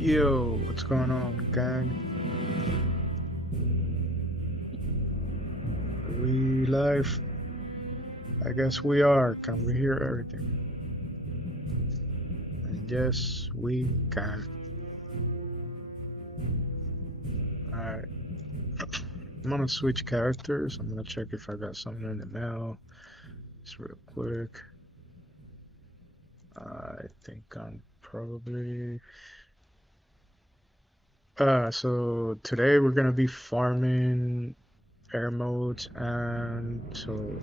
Yo, what's going on, gang? Are we live? I guess we are. Can we hear everything? And yes, we can. Alright, I'm gonna switch characters. I'm gonna check if I got something in the mail. Just real quick. I think I'm probably. So today we're gonna be farming air modes and so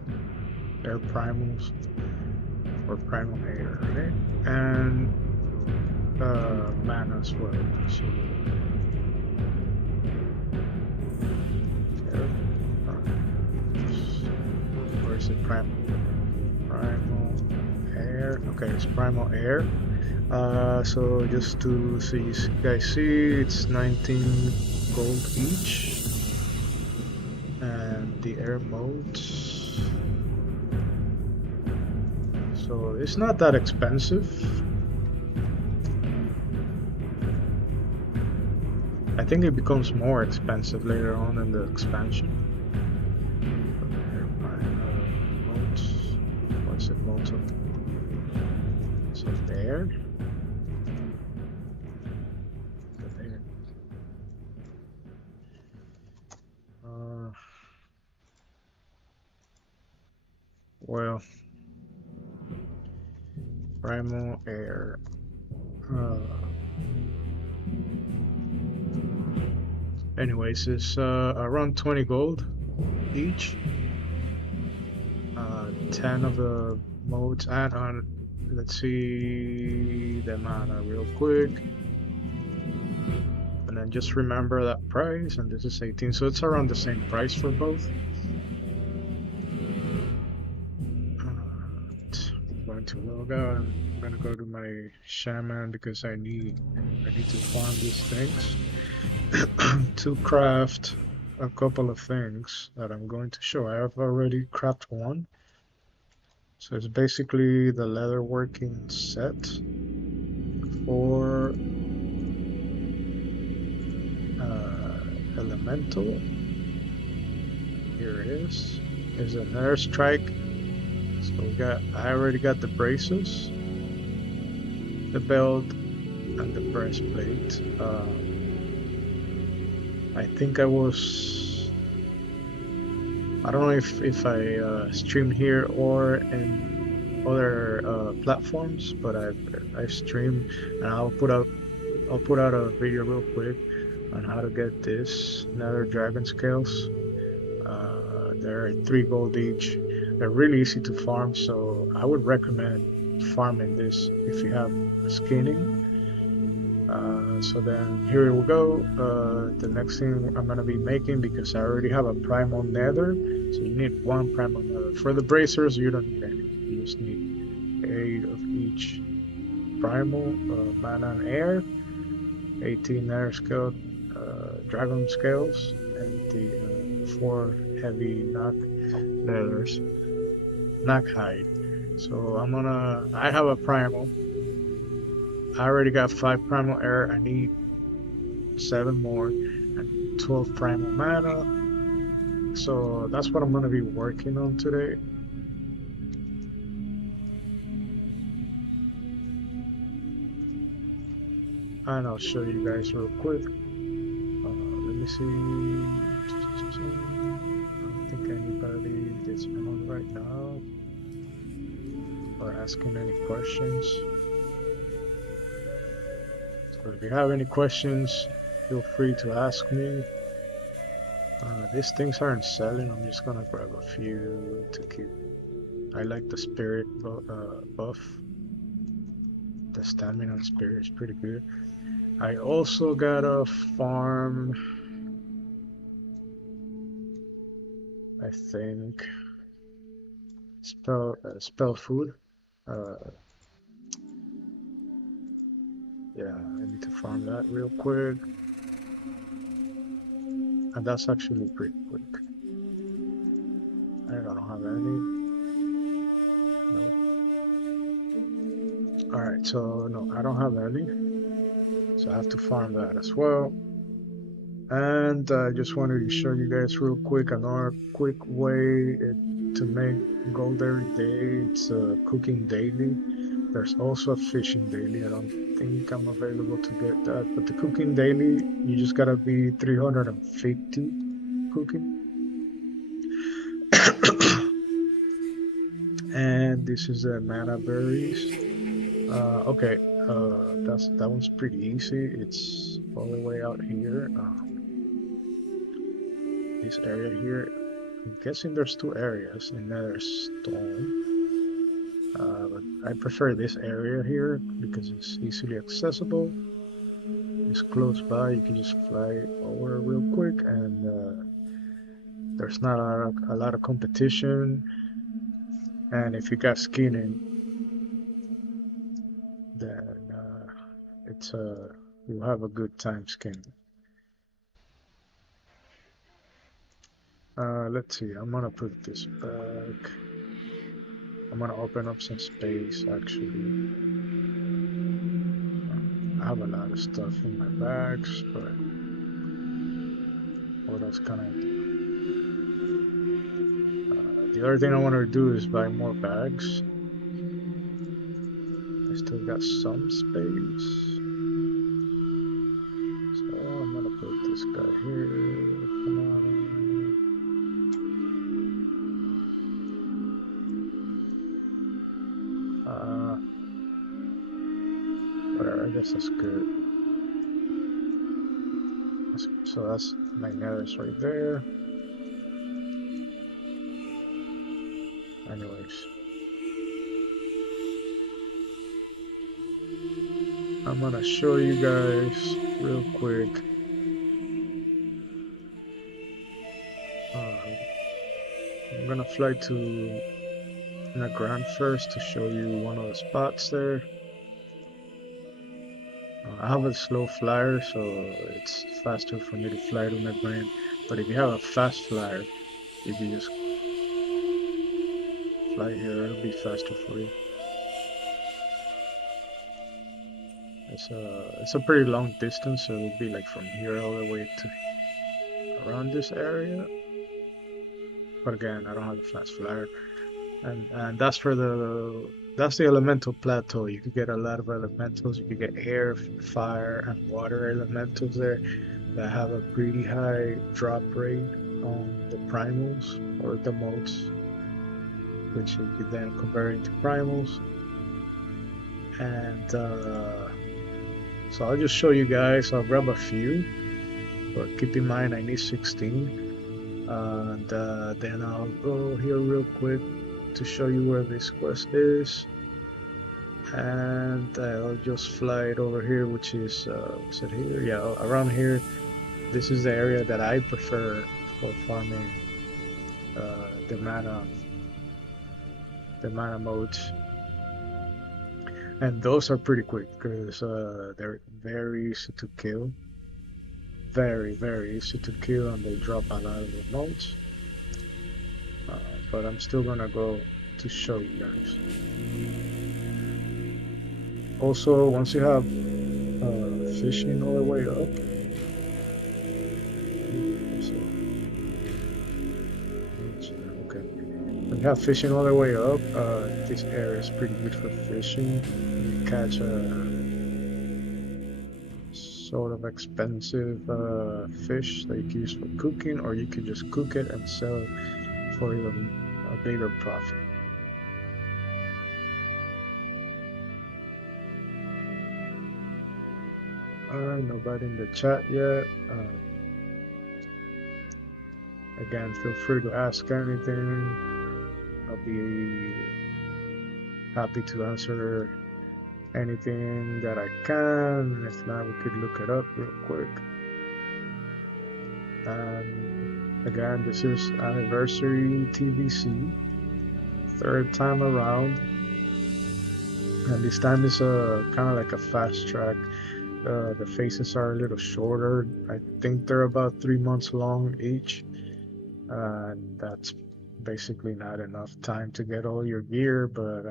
air primals or primal air, right? And mana as well. So okay. Where is it? Primal air. Okay, it's primal air. So just to see, you guys see, it's 19 gold each, and the air modes. So it's not that expensive. I think it becomes more expensive later on in the expansion. Modes. What's it? Modes of. So there. There. Well, primal air. Anyways, it's around 20 gold each. 10 of the modes add on. Let's see the mana real quick. And then just remember that price, and this is 18, so it's around the same price for both. I'm going to log out. I'm gonna go to my shaman because I need to farm these things to craft a couple of things that I'm going to show. I have already crafted one. So it's basically the leatherworking set for elemental. Here it is. There's another strike. So I already got the braces, the belt, and the breastplate. I think I don't know if I streamed here or in other platforms, but I've streamed, and I'll put out a video real quick on how to get this nether dragon scales. They're 3 gold each. They're really easy to farm, so I would recommend farming this if you have skinning. So then here we go. The next thing I'm gonna be making, because I already have a primal nether, so you need 1 primal nether. For the bracers, you don't need any. You just need 8 of each primal, mana and air, 18 nether scale, dragon scales, and the 4 heavy nethers, knock hide. So I have a primal. I already got 5 primal air. I need 7 more and 12 primal mana. So that's what I'm gonna be working on today. And I'll show you guys real quick. Let me see. I don't think anybody is on right now or asking any questions. So if you have any questions, feel free to ask me. These things aren't selling. I'm just gonna grab a few to keep. I like the spirit buff. The stamina and spirit is pretty good. I also got a farm. I think spell food. Yeah, I need to farm that real quick. And that's actually pretty quick. I don't have any. No. Alright, so no, I don't have any. so I have to farm that as well. And I just wanted to show you guys real quick another quick way to make gold every day. It's cooking daily. There's also a fishing daily. I don't think I'm available to get that, but the cooking daily, you just gotta be 350 cooking. And this is the mana berries. Okay, that one's pretty easy. It's all the way out here. This area here. I'm guessing there's two areas in Nether Stone. But I prefer this area here because it's easily accessible. It's close by. You can just fly over real quick, and there's not a lot of competition. And if you got skinning, then it's you'll have a good time skinning. Let's see. I'm gonna put this back. I'm gonna open up some space actually. I have a lot of stuff in my bags, but what else can I do? The other thing I want to do is buy more bags. I still got some space. So I'm gonna put this guy here. Come on. Whatever, I guess that's good. So that's my nethers right there. Anyways, I'm gonna show you guys real quick. I'm gonna fly to Nagrand first to show you one of the spots there. I have a slow flyer, so it's faster for me to fly to Nagrand. But if you have a fast flyer, you can just fly here. It'll be faster for you. It's a pretty long distance, so it'll be like from here all the way to around this area. But again, I don't have a fast flyer, and that's the elemental plateau. You could get a lot of elementals. You could get air, fire, and water elementals there that have a pretty high drop rate on the primals or the motes, which you could then convert into primals. And so I'll just show you guys. I'll grab a few, but keep in mind I need 16. And then I'll go here real quick to show you where this quest is. And I'll just fly it over here, which is, what's it here? Yeah, around here. This is the area that I prefer for farming the mana modes. And those are pretty quick because they're very easy to kill. Very, very easy to kill, and they drop a lot of emotes. But I'm still gonna go to show you guys. Also, once you have fishing all the way up, okay. When you have fishing all the way up, this area is pretty good for fishing. You catch a sort of expensive fish that you can use for cooking, or you can just cook it and sell it for even a bigger profit. Alright, nobody in the chat yet. Again, feel free to ask anything. I'll be happy to answer anything that I can. If not, we could look it up real quick. And again, this is anniversary TBC, third time around, and this time is kind of like a fast track. The phases are a little shorter. I think they're about 3 months long each, and that's basically not enough time to get all your gear, but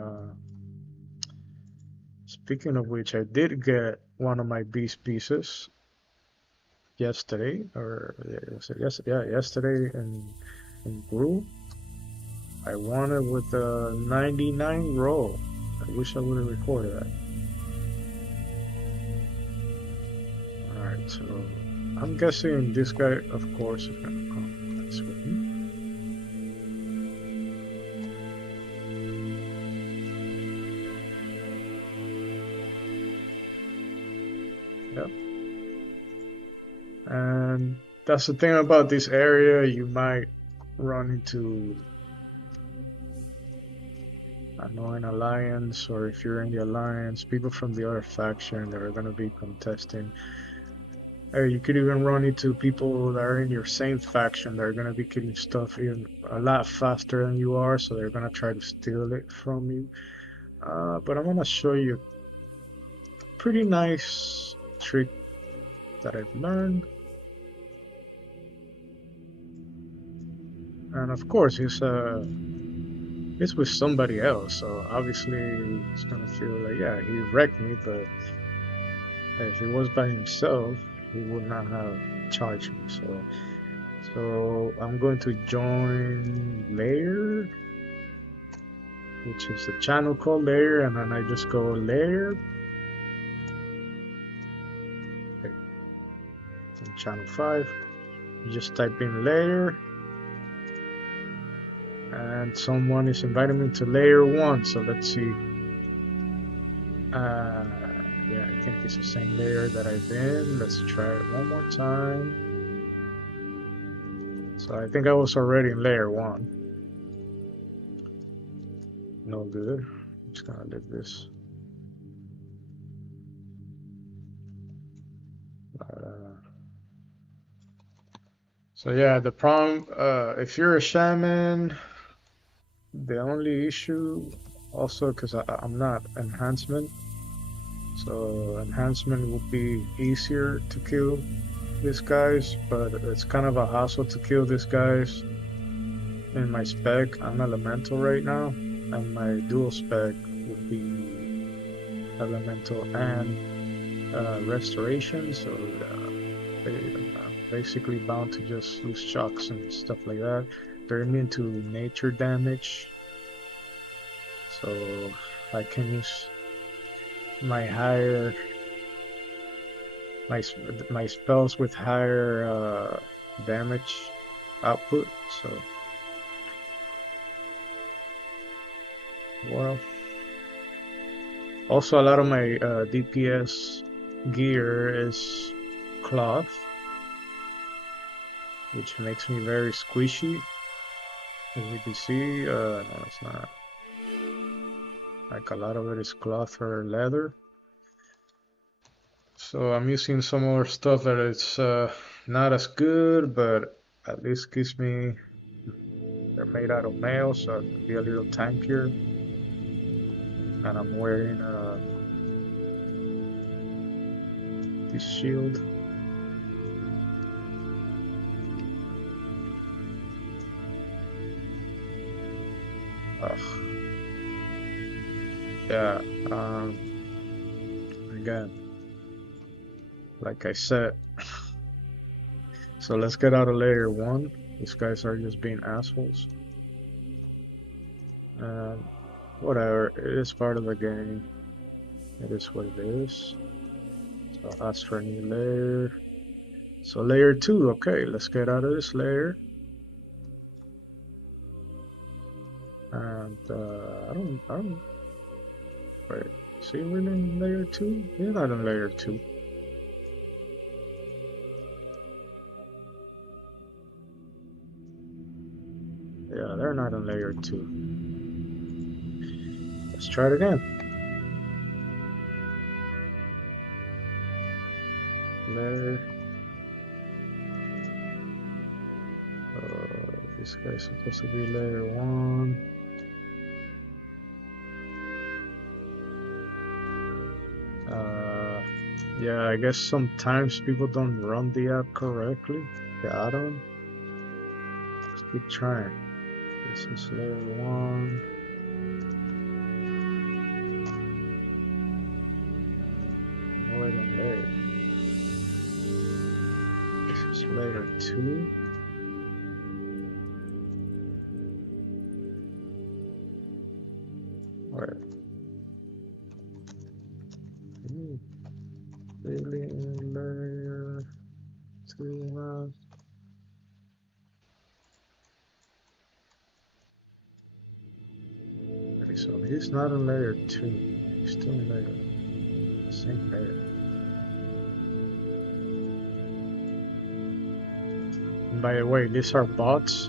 Speaking of which, I did get one of my beast pieces yesterday, yesterday in Brew. I won it with a 99 roll. I wish I would have recorded that. Alright, so I'm guessing this guy, of course, is gonna come. Let's win. Yep. And that's the thing about this area, you might run into annoying alliance, or if you're in the alliance, people from the other faction that are gonna be contesting. Or you could even run into people that are in your same faction that are gonna be killing stuff even a lot faster than you are, so they're gonna try to steal it from you. But I'm gonna show you a pretty nice trick that I've learned. And of course, it's with somebody else, so obviously it's gonna feel like, yeah, he wrecked me, but if he was by himself, he would not have charged me. So I'm going to join layer, which is a channel called layer, and then I just go layer. Okay. In channel 5, you just type in layer, and someone is inviting me to layer 1. So let's see. Yeah, I think it's the same layer that I've been. Let's try it one more time. So I think I was already in layer 1. No good. I'm just gonna leave this. So yeah, the problem, if you're a shaman, the only issue, also because I'm not enhancement, so enhancement would be easier to kill these guys, but it's kind of a hassle to kill these guys. In my spec, I'm elemental right now, and my dual spec would be elemental and restoration, so I'm basically bound to just use shocks and stuff like that. They're immune to nature damage, so I can use my higher my spells with higher damage output. So well, also a lot of my DPS gear is cloth, which makes me very squishy. As you can see, no, it's not. Like a lot of it is cloth or leather. So I'm using some more stuff that it's not as good, but at least gives me. They're made out of mail, so I can be a little tankier. And I'm wearing this shield. Ugh. Yeah. Again, like I said. So let's get out of layer 1. These guys are just being assholes. And whatever, it is part of the game. It is what it is. So I'll ask for a new layer. So layer 2, okay, let's get out of this layer. And I don't, wait, is he really in layer 2? He's not in layer 2. Yeah, they're not in layer 2. Let's try it again. Layer. This guy's supposed to be layer 1. Yeah, I guess sometimes people don't run the app correctly. The add-on. Let's keep trying. This is layer 1. Okay. This is layer 2. Where? Really layer 2 left. Okay, so he's not in layer 2. He's still in layer. Same layer. And by the way, these are bots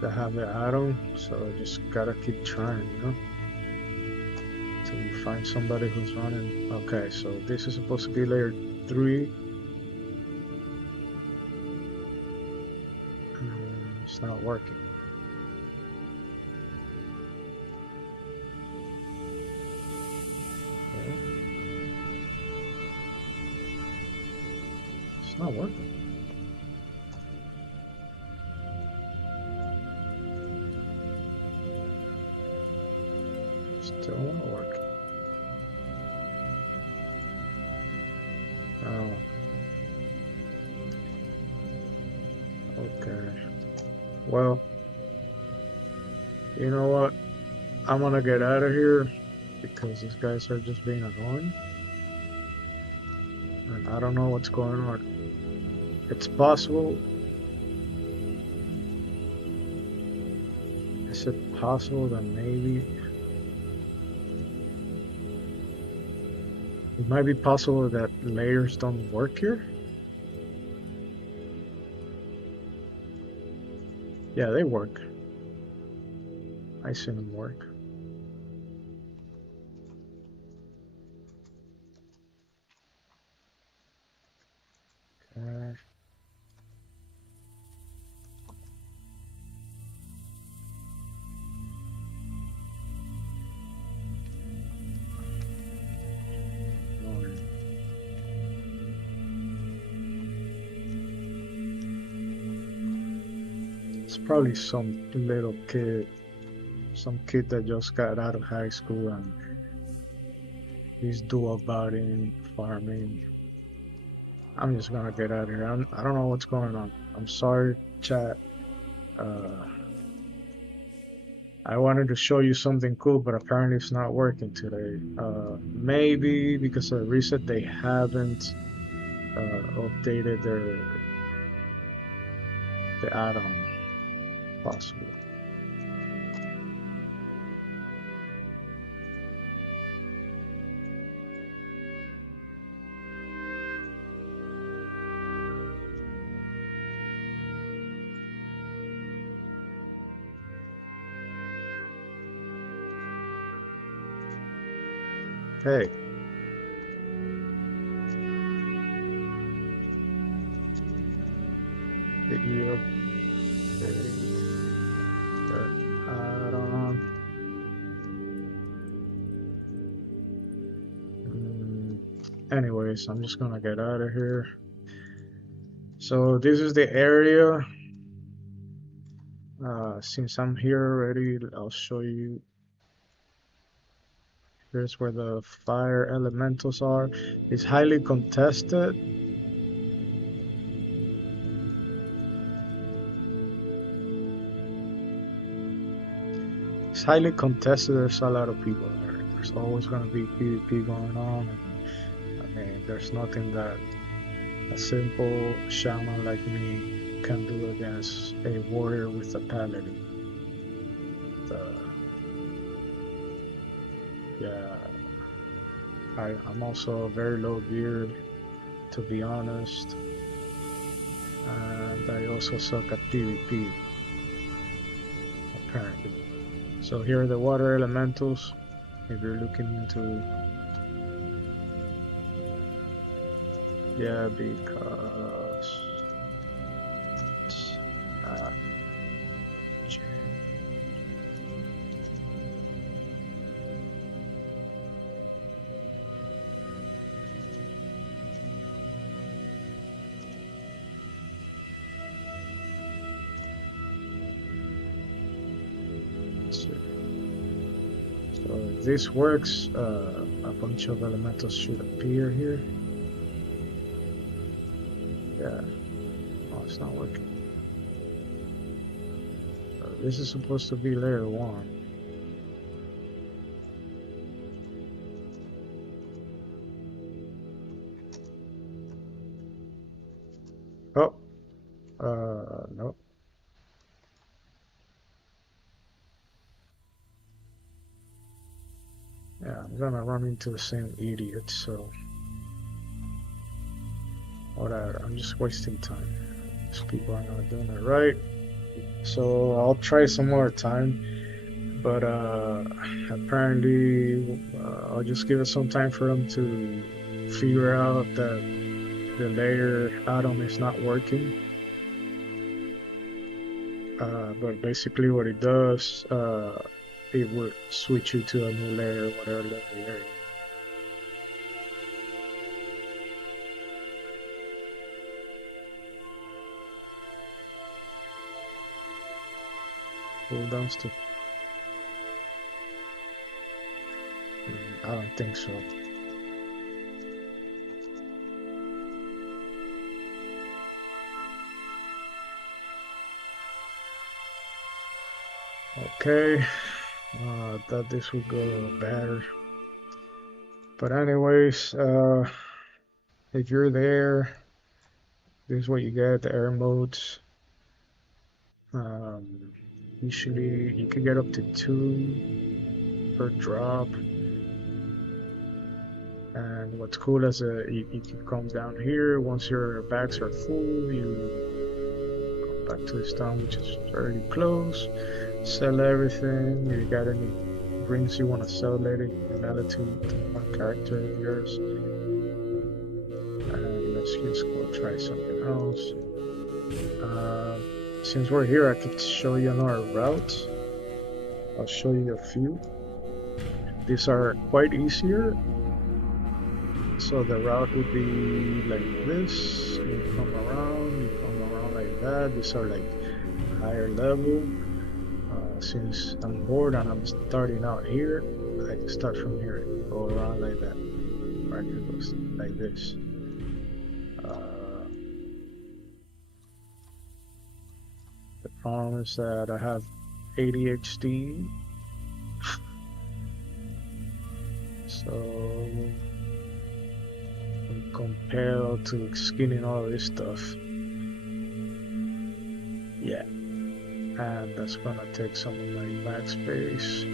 that have the atom, so just gotta keep trying, you know? Till you find somebody who's running. Okay, so this is supposed to be layer 3. And it's not working. Okay. It's not working. Still not working. Oh. Okay. Well, you know what? I'm gonna get out of here because these guys are just being annoying. And I don't know what's going on. It's possible. Is it possible that maybe it might be possible that layers don't work here? Yeah, they work. I see them work. Okay. It's probably some little kid, some kid that just got out of high school and he's dual boating, farming. I'm just gonna get out of here. I don't know what's going on. I'm sorry, chat. Uh, I wanted to show you something cool, but apparently it's not working today. Maybe because of the reset, they haven't updated the add-on. Possible. Hey. Did you update the add-on? Anyways, I'm just gonna get out of here. So this is the area. Since I'm here already, I'll show you. Here's where the fire elementals are. It's highly contested. It's highly contested. There's a lot of people there. There's always going to be PvP going on. And, I mean, there's nothing that a simple shaman like me can do against a warrior with a paladin. Yeah, I'm also very low geared, to be honest, and I also suck at PvP, apparently. So here are the water elementals, if you're looking into... Yeah, because... So if this works, I'll bunch of elementals should appear here. Yeah. Oh, it's not working. This is supposed to be layer 1. Oh, nope. Yeah, I'm gonna run into the same idiot, so whatever. I'm just wasting time. These people are not doing it right. So I'll try some more time, but apparently I'll just give it some time for them to figure out that the layer atom is not working. But basically what it does, it would switch you to a new layer, whatever layer you're in. Cooldowns too. I don't think so. Okay, I thought this would go better. But anyways, if you're there, this is what you get, the air modes. Um, Usually you can get up to 2 per drop. And what's cool is you can come down here. Once your bags are full, you come back to this town, which is already closed. Sell everything. If you got any rings you want to sell later, you can add it to one character of yours. And let's just go try something else. Since we're here, I could show you another route. I'll show you a few. These are quite easier. So the route would be like this. You come around like that. These are like higher level. Since I'm bored and I'm starting out here, I can start from here, go around like that, or I can go like this. The problem is that I have ADHD, so I'm compelled to skinning all this stuff. Yeah, and that's gonna take some of my backspace,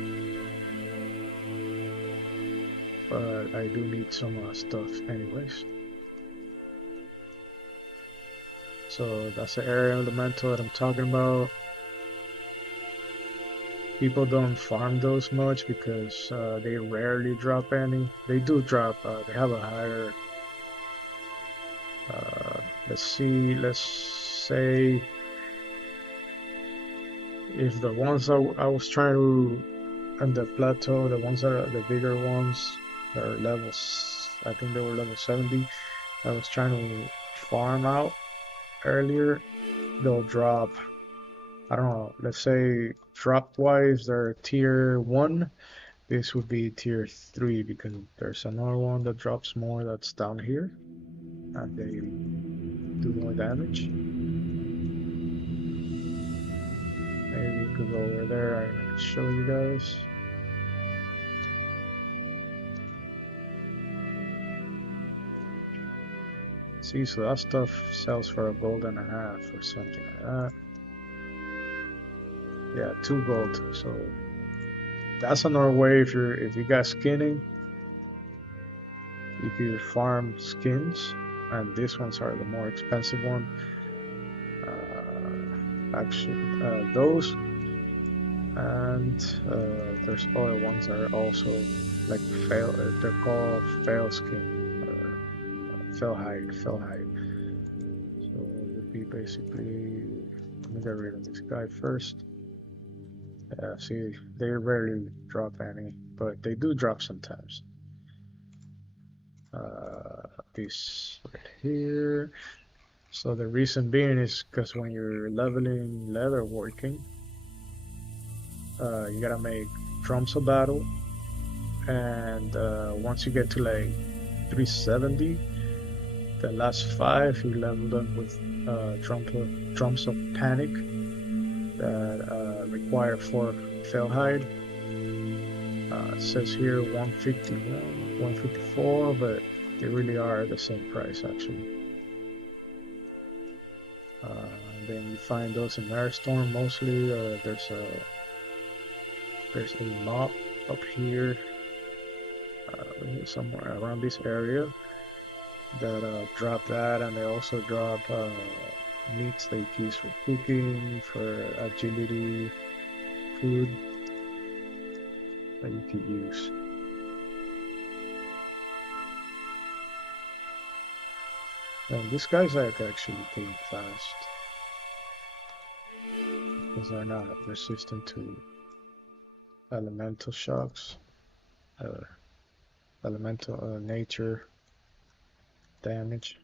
but I do need some stuff anyways. So that's the area elemental that I'm talking about. People don't farm those much because they rarely drop any. They do drop, they have a higher, let's say if the ones I was trying to, on the plateau, the ones that are the bigger ones, that are levels, I think they were level 70, I was trying to farm out earlier, they'll drop, I don't know, let's say drop wise they're tier 1, this would be tier 3 because there's another one that drops more that's down here and they do more damage. Maybe we could go over there and I can show you guys. See, so that stuff sells for $1.50 or something like that. Yeah, 2 gold. So that's another way if you got skinning, you can farm skins, and these ones are the more expensive one. Actually, those, and there's other ones that are also like fail. They're called fail skin or fail hide. So it would be basically. Let me get rid of this guy first. See, they rarely drop any, but they do drop sometimes. This right here. So the reason being is because when you're leveling leatherworking, you gotta make drums of battle and once you get to like 370, the last five you level them with drums of panic that require 4 Felhide. It says here 151, 154, but they really are the same price actually. Then you find those in Airstorm mostly. There's a mob up here, somewhere around this area that drop that, and they also drop meats they use for cooking, for agility, food that you could use. And these guys are actually came fast because they're not resistant to elemental shocks, uh, elemental nature damage.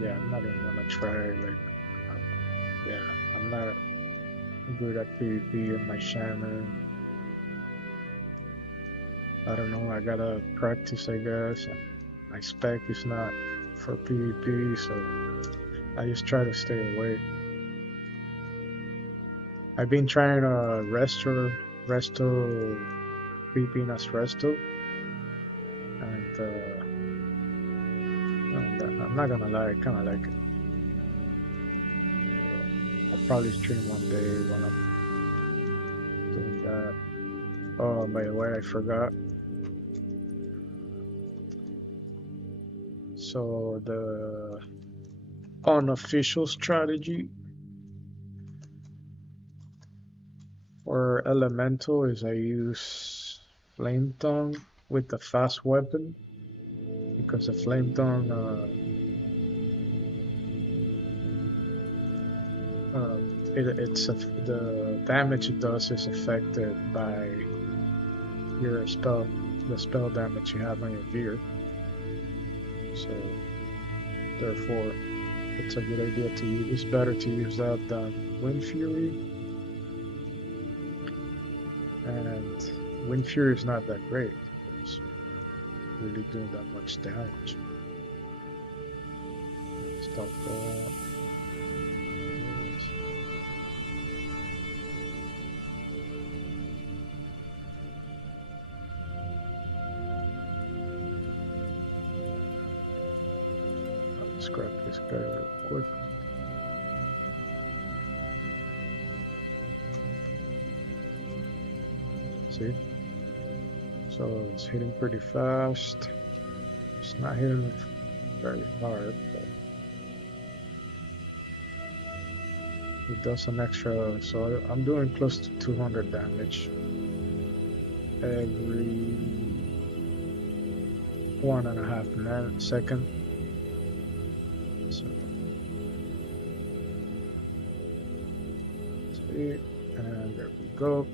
Yeah, I'm not even gonna try like, yeah, I'm not good at PvP in my shaman. I don't know, I gotta practice, I guess. My spec is not for PvP, so I just try to stay away. I've been trying to resto PvP as resto, and I'm not gonna lie, I kind of like it. I'll probably stream one day when I'm doing that. Oh, by the way, I forgot. So the unofficial strategy for elemental is I use flame tongue with the fast weapon because the flame tongue the damage it does is affected by your spell, the spell damage you have on your gear. So therefore, it's a good idea to use. It's better to use that than Wind Fury. And Wind Fury is not that great. It's really doing that much damage. Stop that. Let's grab this guy real quick. See? So it's hitting pretty fast. It's not hitting very hard, but it does some extra. So I'm doing close to 200 damage every 1.5 second. So see, and there we go.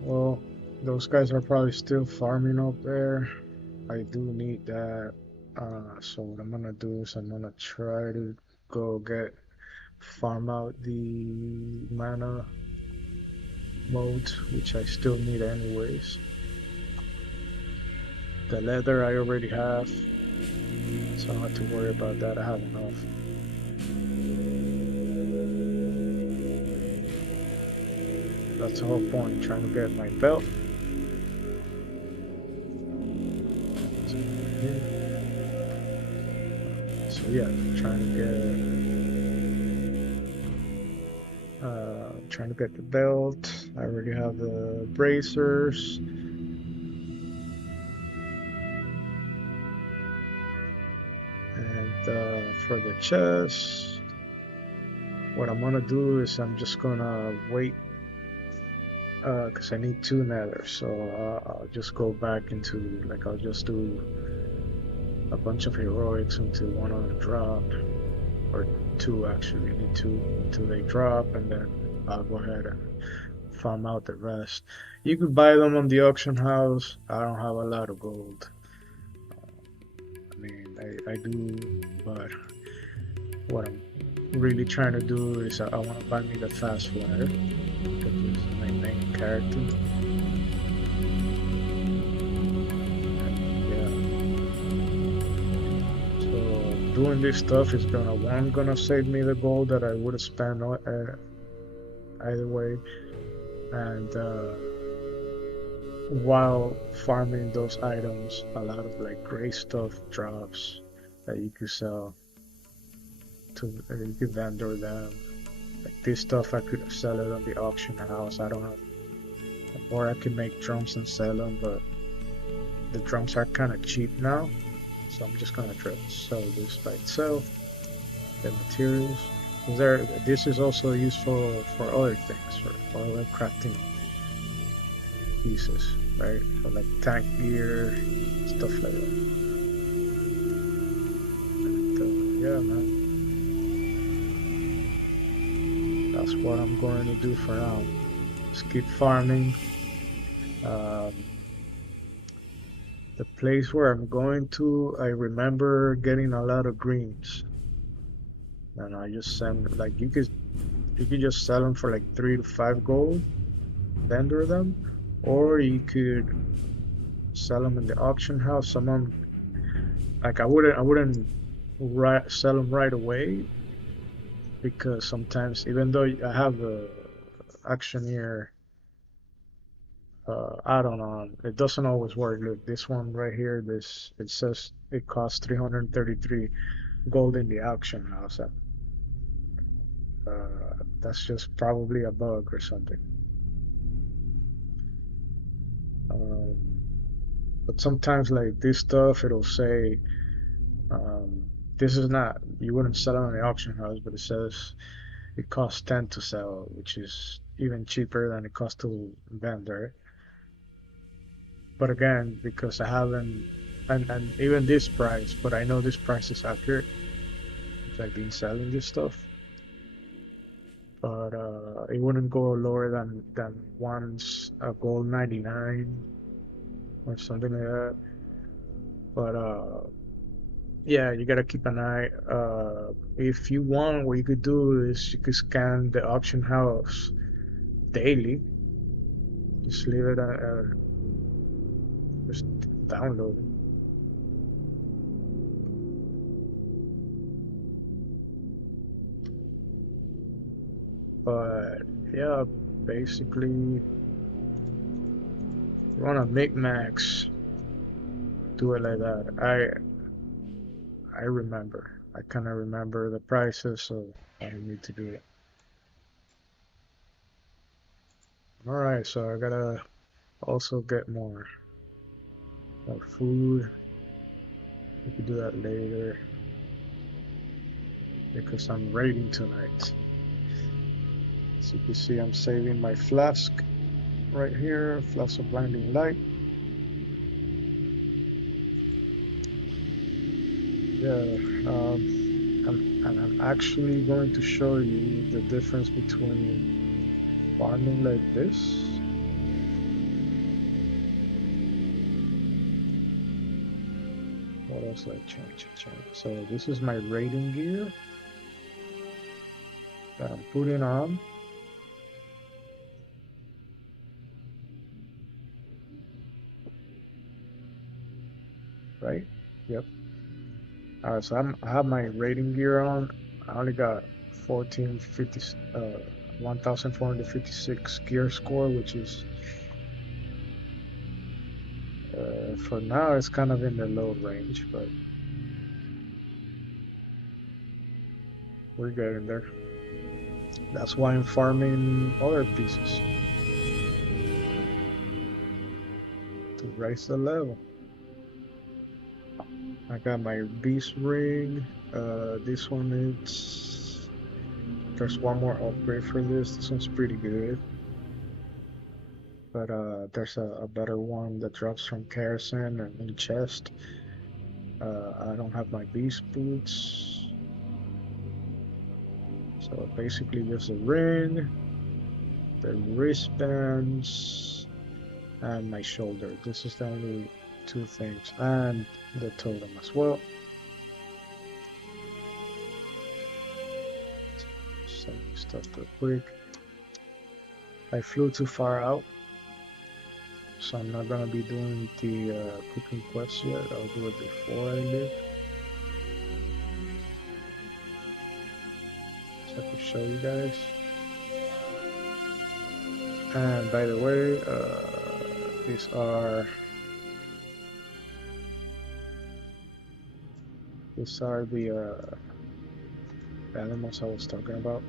Well, those guys are probably still farming up there. I do need that. So what I'm gonna do is I'm gonna try to go farm out the mana mode, which I still need anyways. The leather I already have, so I don't have to worry about that. I have enough. That's the whole point, trying to get my belt. So yeah, trying to get the belt. I already have the bracers. And for the chest, what I'm gonna do is I'm just gonna wait because I need 2 nether, so I'll just go back into, like, I'll just do a bunch of heroics until one of them drop, or 2 actually, I need 2 until they drop, and then I'll go ahead and farm out the rest. You could buy them on the auction house. I don't have a lot of gold. mean, I do, but what I'm really trying to do is I want to buy me the fast flyer because this is my main character. And yeah, so doing this stuff is gonna save me the gold that I would have spent either way, and while farming those items, a lot of like great stuff drops that you could sell to you could vendor them. Like this stuff, I could sell it on the auction house. I don't have, or I can make drums and sell them, but the drums are kind of cheap now, so I'm just gonna try to sell this by itself. The materials. This is also useful for other things, for other crafting pieces, right? For like tank gear, stuff like that. And, yeah, man. That's what I'm going to do for now. Just keep farming. Um, the place where I'm going to, I remember getting a lot of greens, and I just send like you could just sell them for like 3 to 5 gold, vendor them, or you could sell them in the auction house. Someone like I wouldn't sell them right away because sometimes even though I have a auctioneer add-on on, it doesn't always work. Look, this one right here, this it says it costs 333 gold in the auction house. And, that's just probably a bug or something. Um, but sometimes like this stuff, it'll say this is not you wouldn't sell it on the auction house, but it says it costs 10 to sell, which is even cheaper than it costs to vendor. But again, because I haven't, and even this price, but I know this price is accurate if I've been selling this stuff. But it wouldn't go lower than once a gold 99 or something like that. But yeah, you gotta keep an eye. If you want, what you could do is you could scan the auction house daily. Just leave it, just download it. But yeah, basically, you want to mix do it like that. I remember. I kind of remember the prices, so I need to do it. All right, so I gotta also get more food. We could do that later because I'm raiding tonight. So you can see I'm saving my flask right here, flask of blinding light. Yeah, and I'm actually going to show you the difference between farming like this. What else did I change? So this is my raiding gear that I'm putting on. Right? Yep. All right, so I have my raiding gear on. I only got 1450, 1456 gear score, which is for now it's kind of in the low range, but we're getting there. That's why I'm farming other pieces to raise the level. I got my beast ring. This one there's one more upgrade for this. This one's pretty good. But there's a better one that drops from Kerosene and in chest. I don't have my beast boots. So basically there's a ring, the wristbands, and my shoulder. This is the only two things. And the totem as well. some stuff real quick. I flew too far out, so I'm not gonna be doing the cooking quest yet. I'll do it before I leave, so I can show you guys. And by the way, these are the animals I was talking about.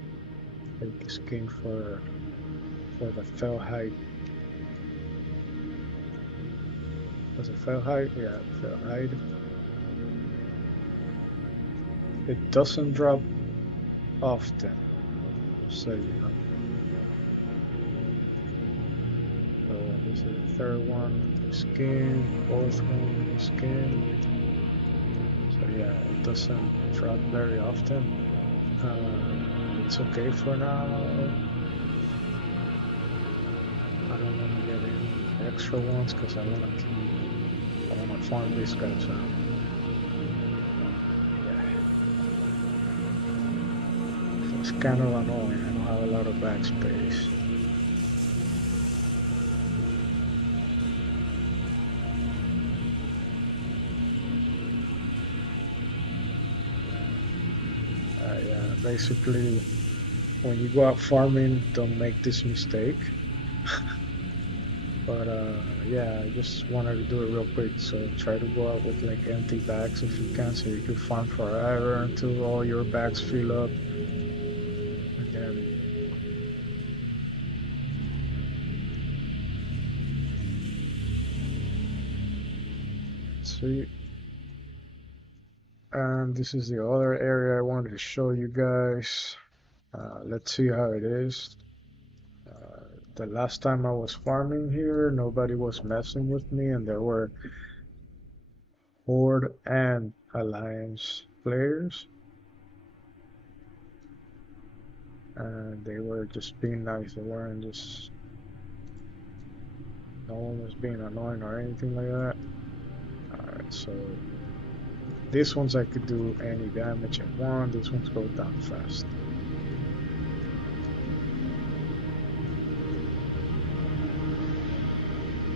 Like skin for the fell hide. Was it fell hide? Yeah, fell hide. It doesn't drop often, so you know. So this is the third one, skin. Fourth one, skin. So yeah, it doesn't drop very often. It's okay for now. I don't want to get any extra ones because I want to farm these guys out. Yeah. It's kind of annoying. I don't have a lot of backspace. Yeah, basically, when you go out farming, don't make this mistake. But yeah, I just wanted to do it real quick. So try to go out with like empty bags if you can, so you can farm forever until all your bags fill up. And then see, and this is the other area I wanted to show you guys. Let's see how it is. The last time I was farming here, nobody was messing with me, and there were Horde and Alliance players, and they were just being nice. They weren't just, no one was being annoying or anything like that. Alright, so these ones I could do any damage I want. These ones go down fast.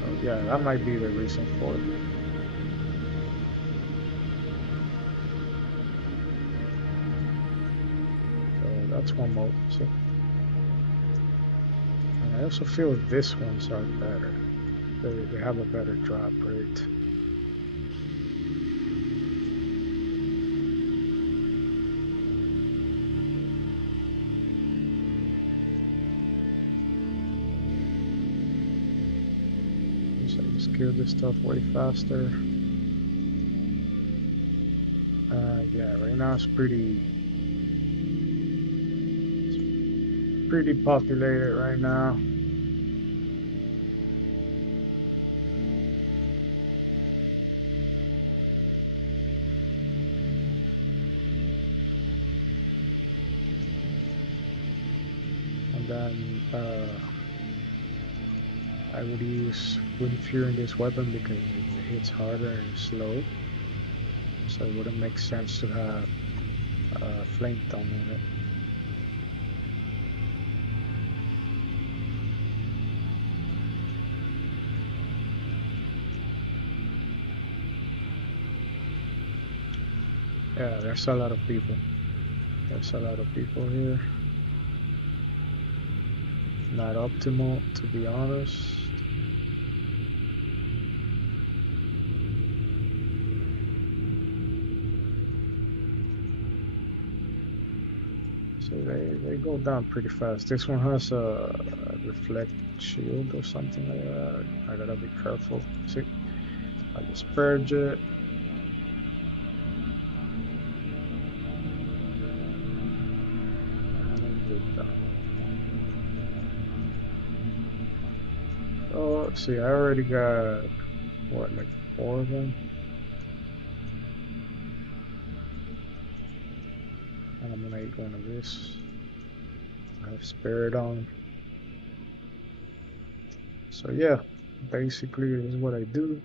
Oh yeah, that might be the reason for it. So that's one mode, see? And I also feel these ones are better. They have a better drop rate. So I just kill this stuff way faster. Yeah, right now it's pretty populated right now. And then I would use Wind Fury in this weapon because it hits harder and slow. So it wouldn't make sense to have Flame Tongue in it. Yeah, there's a lot of people. There's a lot of people here. Not optimal, to be honest. So they go down pretty fast. This one has a reflect shield or something like that. I gotta be careful. See, I just purge it. Oh, see, I already got, what, like 4 of them? And I'm gonna eat one of this. I have Spirit on. So yeah, basically this is what I do.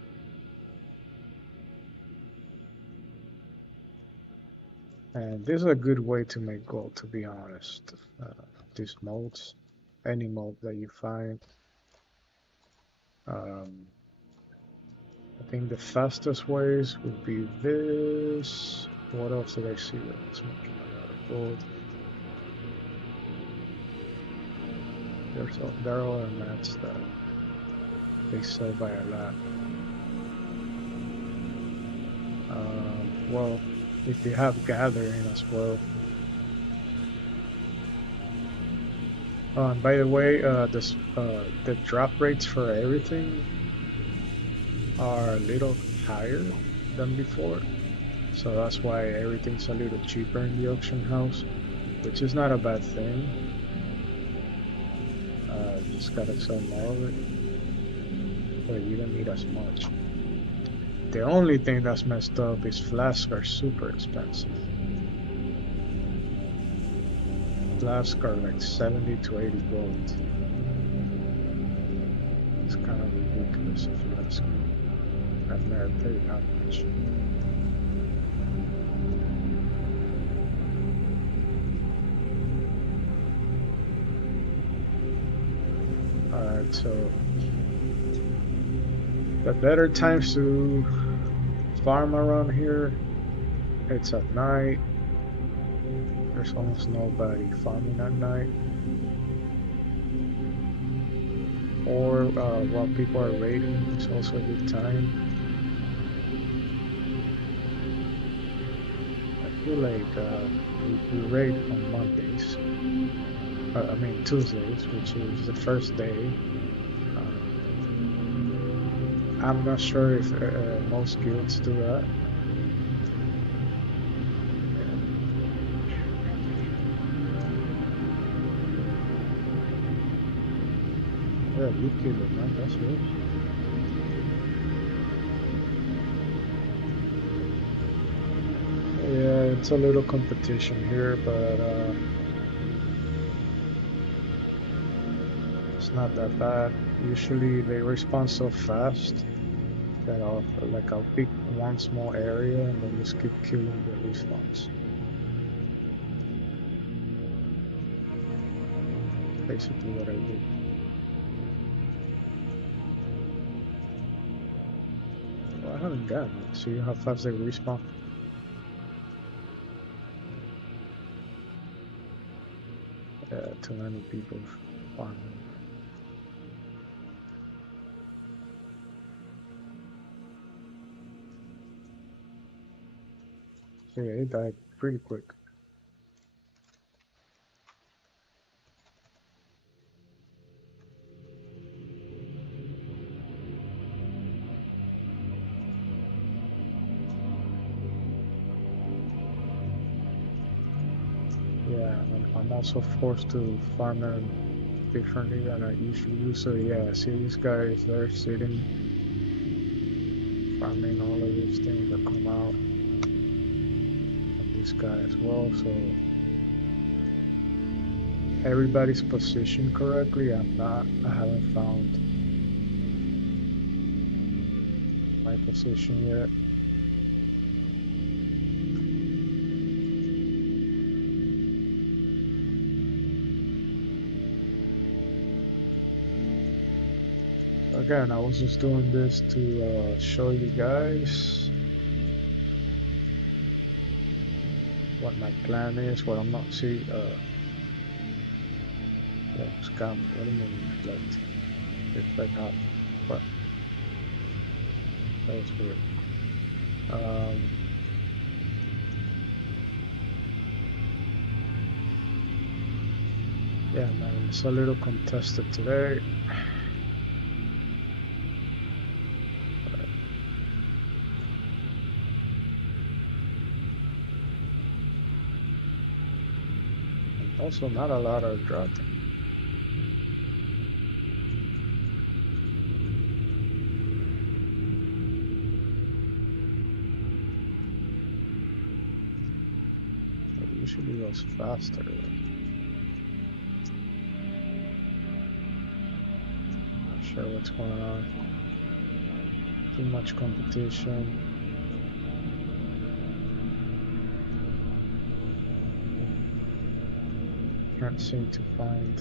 And this is a good way to make gold, to be honest. Uh, these modes, any mode that you find. Um, I think the fastest ways would be this. What else did I see that was making a lot of gold? There are other mats that they sell by a lot. Well, if you have gathering as well. And by the way, the drop rates for everything are a little higher than before. So that's why everything's a little cheaper in the auction house, which is not a bad thing. Just gotta sell more of it, but you don't need as much. The only thing that's messed up is flasks are super expensive. Flasks are like 70 to 80 gold. It's kind of ridiculous if you ask me. I've never paid that much. Alright, so the better times to farm around here, it's at night. There's almost nobody farming at night. Or while people are raiding, it's also a good time. I feel like we raid on Mondays. I mean Tuesdays, which is the first day. I'm not sure if most guilds do that. Yeah, you kill it, man. That's good. Yeah, it's a little competition here, but it's not that bad. Usually they respond so fast that I'll pick one small area and then just keep killing the respawns. Basically what I did. Well, I haven't gotten it. See how fast they respawn? Yeah, too many people farming. So yeah, it died pretty quick. Yeah, and I'm also forced to farm them differently than I usually do. So yeah, see these guys, they're sitting, farming all of these things that come out. And this guy as well, so everybody's positioned correctly. I haven't found my position yet. Again, I was just doing this to show you guys what my plan is, what I'm not see. Yeah, scam. What do you mean reflect? Reflect how? What? That was weird. Yeah, man, it's a little contested today. Also, not a lot are dropping. It usually goes faster. Not sure what's going on. Too much competition. Can't seem to find.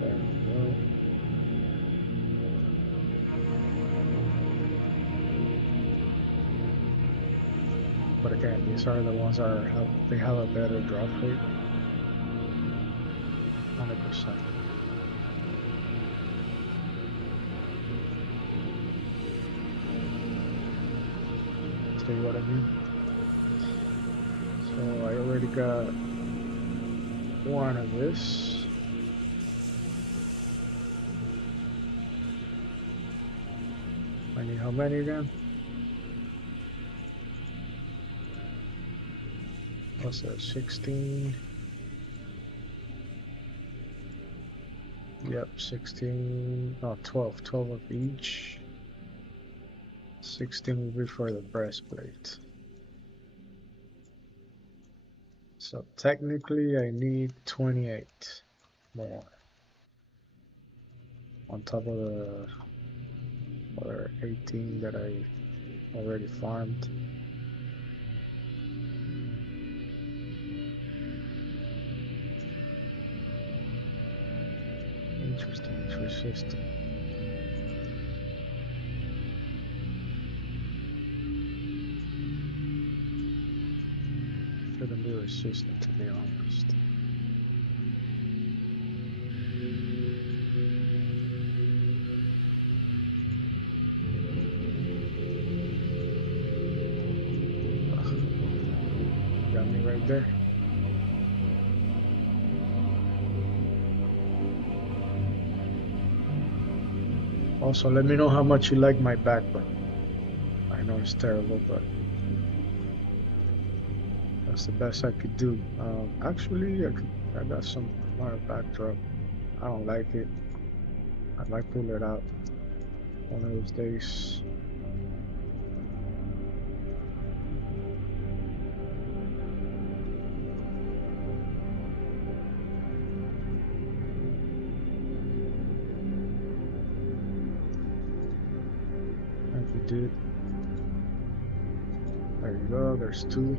There we go. But again, these are the ones that they have a better drop rate. 100%. See what I mean? So I already got one of this. I need how many again? What's that? 16. Yep, 16. No, 12. 12 of each. 16 will be for the breastplate. So technically I need 28 more on top of the other 18 that I already farmed. Interesting, it's resistant. Shouldn't be resistant, to be honest. Got me right there. Also, let me know how much you like my background. I know it's terrible, but that's the best I could do. Actually, I got some more backdrop. I don't like it. I might pull it out one of those days. Like we did. There you go. There's two.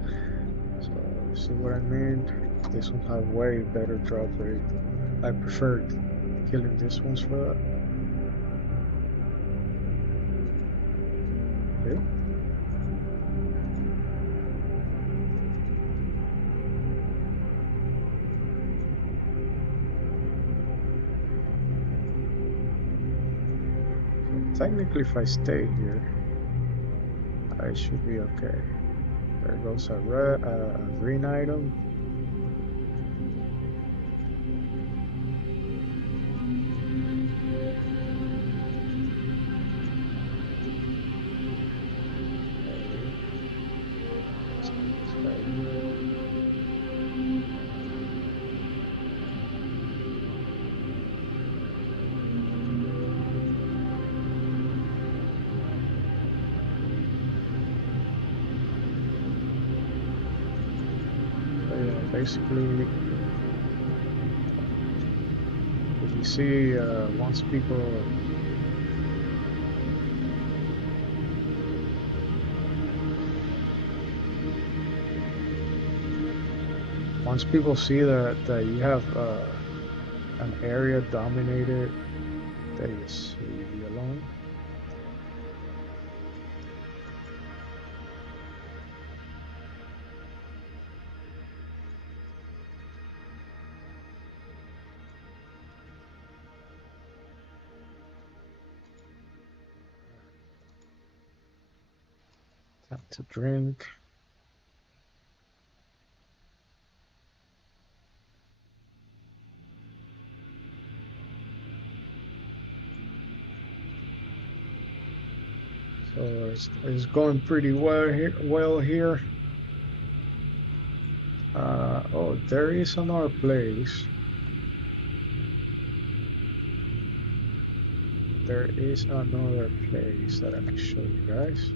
So see what I mean? This one has way better drop rate. I preferred killing this ones for that. Okay. So technically, if I stay here, I should be okay. There goes a green item. Basically, if you see once people see that you have an area dominated, that is, leave you alone. Time to drink. So it's going pretty well here. Oh, there is another place. There is another place that I can show you guys.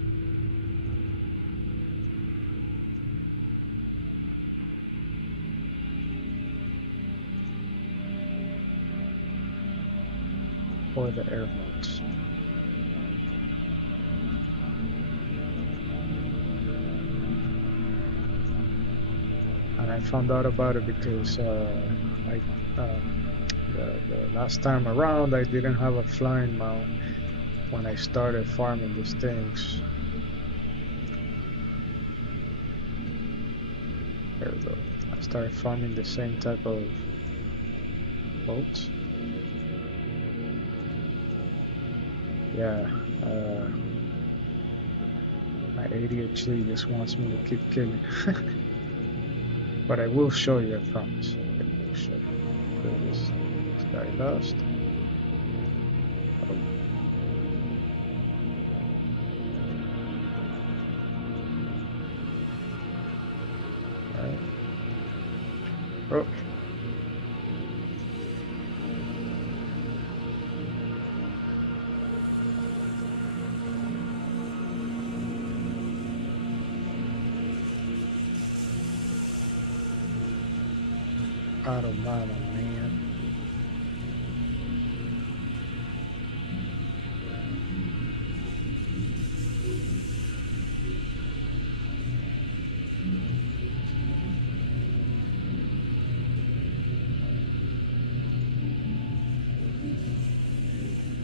or the air modes. And I found out about it because I the last time around I didn't have a flying mount when I started farming these things. There we go. I started farming the same type of boats. Yeah, my ADHD just wants me to keep killing. But I will show you, I promise. I will show you. This guy lost. Oh. Alright. Oh. I don't mind, man.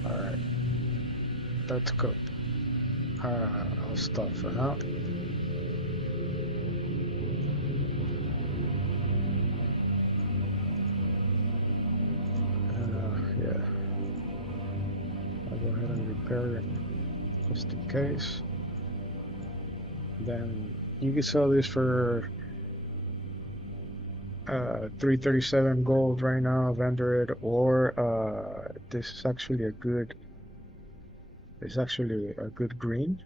Alright. Let's go. I'll stop for now. Yeah. I'll go ahead and repair it just in case. Then you can sell this for 337 gold right now, vendor it, or this is actually a good. It's actually a good green.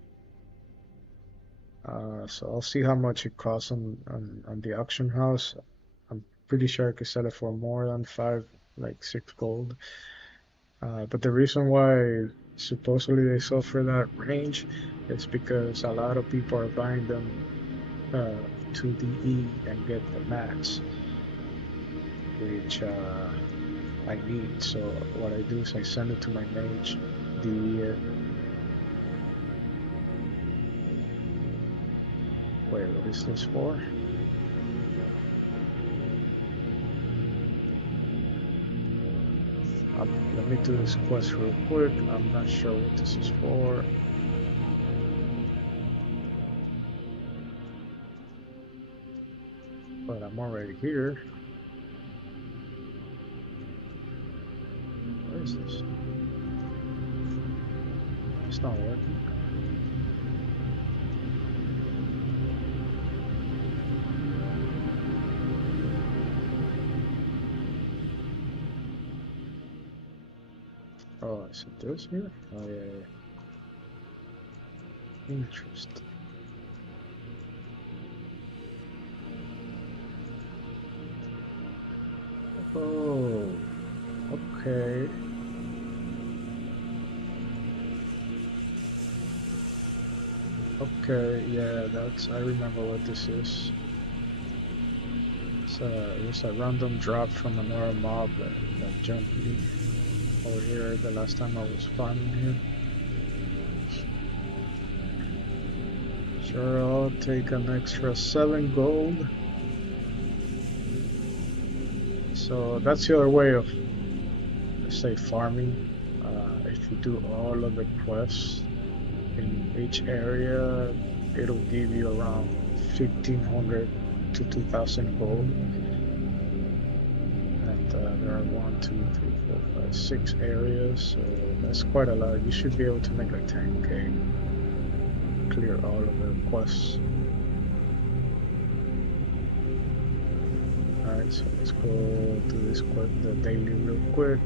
So I'll see how much it costs on the auction house. I'm pretty sure I could sell it for more than five, like 6 gold. But the reason why supposedly they sell for that range is because a lot of people are buying them to DE and get the mats, which I need. So what I do is I send it to my mage, DE it. Wait, what is this for? Let me do this quest real quick. I'm not sure what this is for. But I'm already here. Where is this? It's not working. Oh, is it this here? Oh, yeah. Interesting. Oh, okay. Okay, yeah, I remember what this is. It's a random drop from another mob that jumped me over here the last time I was farming here. Sure, I'll take an extra 7 gold. So that's the other way of, let's say, farming. If you do all of the quests in each area, it'll give you around 1,500 to 2,000 gold. And there are 1, 2, 3, 4, 5, 6 areas, so that's quite a lot. You should be able to make like 10k, clear all of the quests. Alright, so let's go do this quest, the daily, real quick.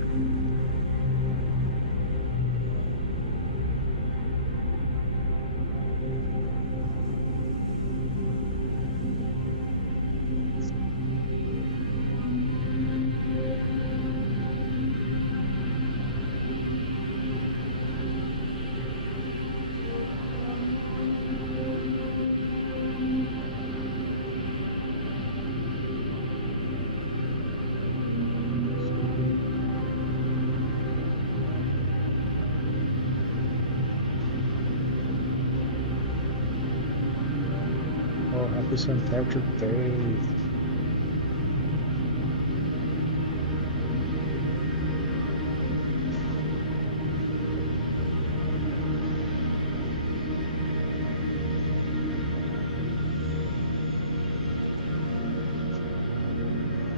St. Patrick Day.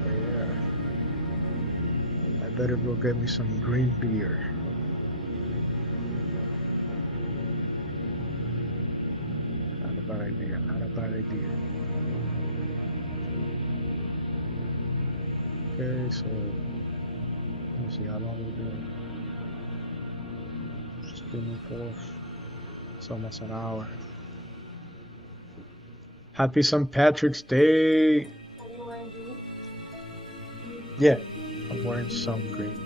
Yeah, I better go get me some green beer. Not a bad idea. Not a bad idea. Okay, so let's see how long we've been streaming for. It's almost an hour. Happy St. Patrick's Day. Yeah, I'm wearing some green.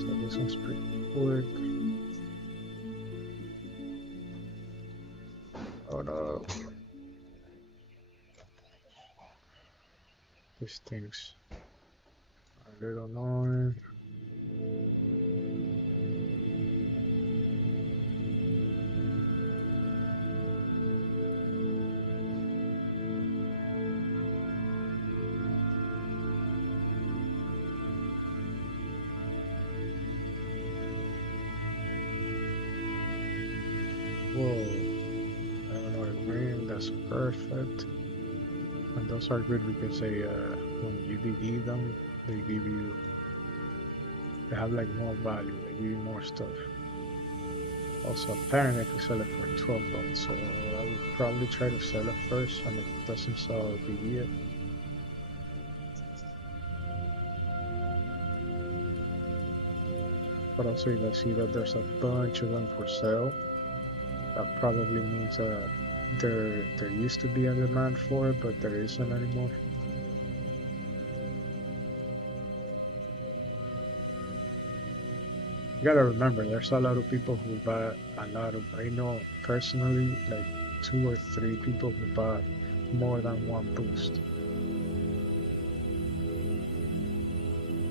So this one's pretty quick. Oh no, these things are a little annoying. Whoa, I don't know, green, that's perfect. And those are good because when you DD them, they give you, they have like more value, they give you more stuff. Also, apparently I can sell it for 12 gold, so I would probably try to sell it first, and if it doesn't sell, I'll DD it. But also, if I see that there's a bunch of them for sale, that probably means there used to be a demand for it, but there isn't anymore. You gotta remember, there's a lot of people who buy a lot of. I know personally, like 2 or 3 people who buy more than one boost,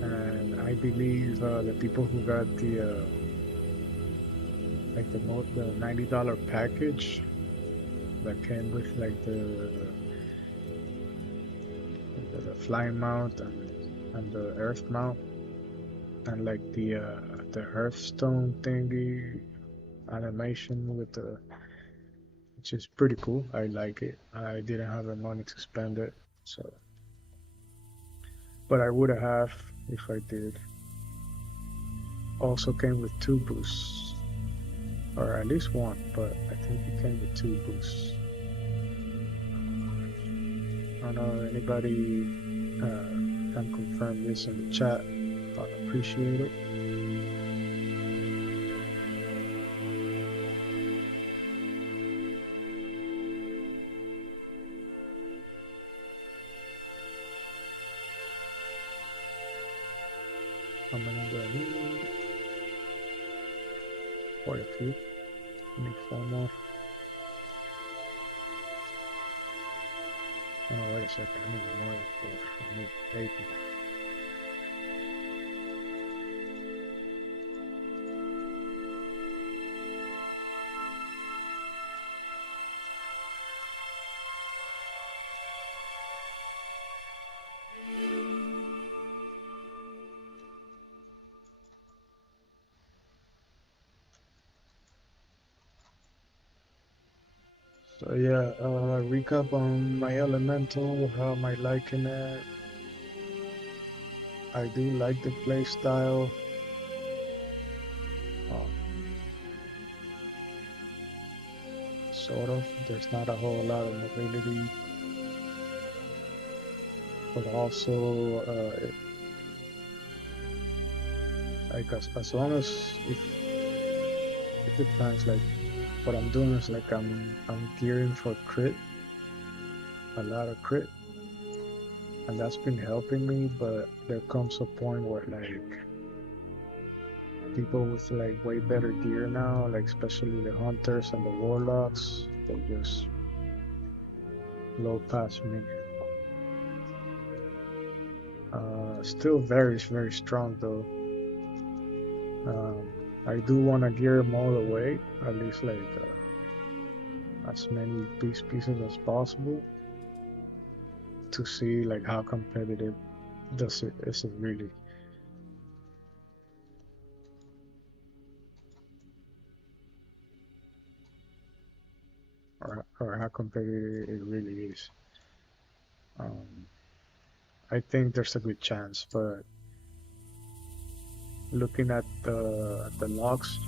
and I believe the people who got the like the $90 package that came with like the flying mount and the earth mount and like the hearthstone thingy animation with the, which is pretty cool. I like it. I didn't have the money to spend it, so but I would have if I did. Also came with 2 boosts, or at least one, but I think it came with 2 boosts. I don't know anybody can confirm this in the chat. I'd appreciate it. How many do I need? Quite a few. I need 4 more. Oh no, wait a second. I need more than 4. I need 8 more. So yeah, recap on my elemental. How am I liking it? I do like the play style. Uh, sort of. There's not a whole lot of mobility, but also like as long as if it depends. Like what I'm doing is like I'm gearing for crit, a lot of crit, and that's been helping me. But there comes a point where like people with like way better gear now, like especially the hunters and the warlocks, they just blow past me. Still very strong though. Um, I do want to gear them all the way, at least like as many pieces as possible to see like how competitive does it is it really, or how competitive it really is. Um, I think there's a good chance, but looking at the logs,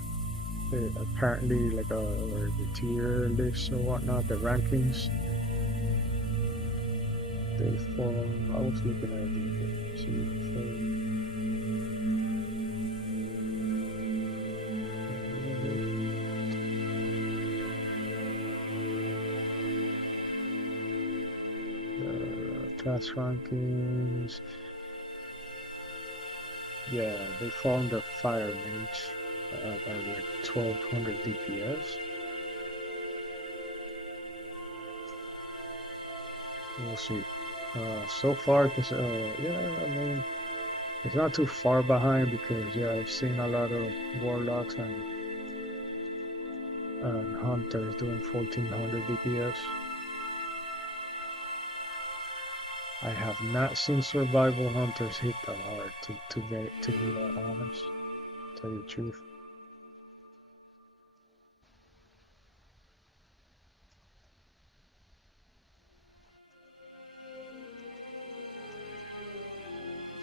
apparently like or the tier lists or whatnot, the rankings they form. I was looking at the see the class rankings. Yeah, they found a fire mage at like 1200 DPS. We'll see. So far, cause yeah, I mean, it's not too far behind because yeah, I've seen a lot of warlocks and hunters doing 1400 DPS. I have not seen survival hunters hit that hard to be honest, tell you the truth.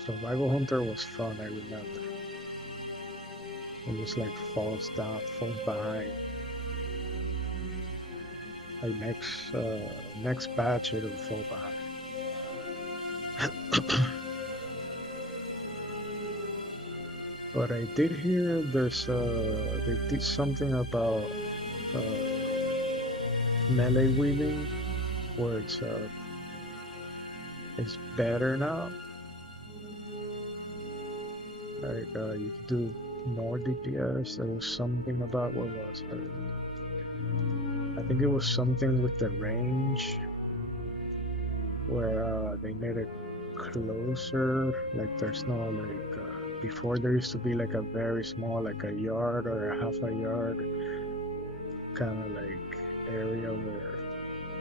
Survival hunter was fun, I remember. It was like falls behind. Like next batch it'll fall behind. But I did hear they did something about uh, melee weaving where it's better now. Like you could do more DPS. There was something about what was it? I think it was something with the range where they made it closer. Like there's no like before there used to be like a very small like a yard or a half a yard kind of like area where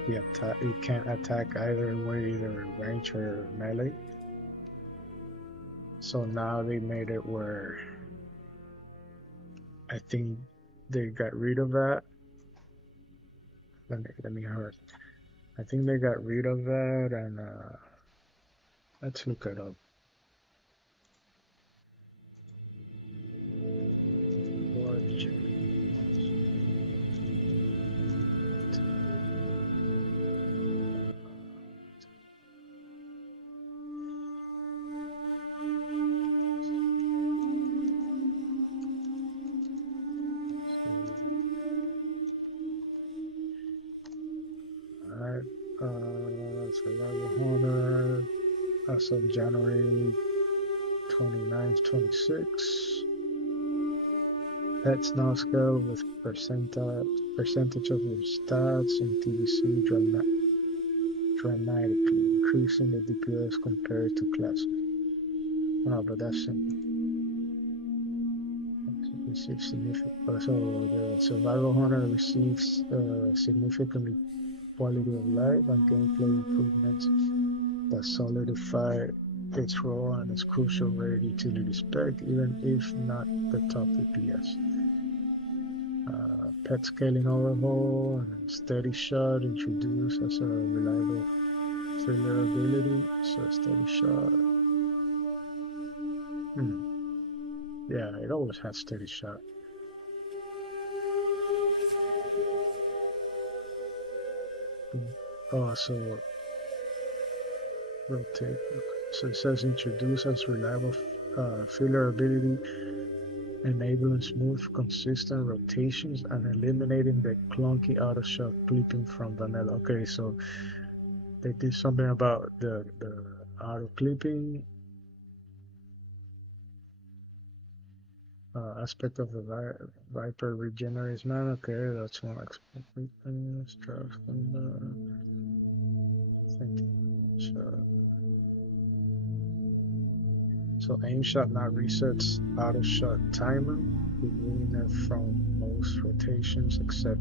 the attack you can't attack either way, either range or melee. So now they made it where I think they got rid of that. Let me hurt. I think they got rid of that and let's look it up. Alright, Survival Honor as of January 29th, 26. Pets now scale with percentage of your stats in TBC dramatically, increasing the DPS compared to classic. Oh, but that's simple. Receives significant. So the survival hunter receives significantly quality of life and gameplay improvements that solidify its role and its crucial rare utility spec, even if not the top DPS. Pet scaling overhaul and steady shot introduced as a reliable filler ability. So steady shot. Hmm. Yeah, it always has steady shot. Oh, so rotate. So it says introduce as reliable filler ability, enabling smooth, consistent rotations and eliminating the clunky auto shot clipping from vanilla. Okay, so they did something about the auto clipping aspect of the Viper regenerates man. Okay, that's one aspect. Stress and thinking. So aim shot now resets auto shot timer, removing it from most rotations except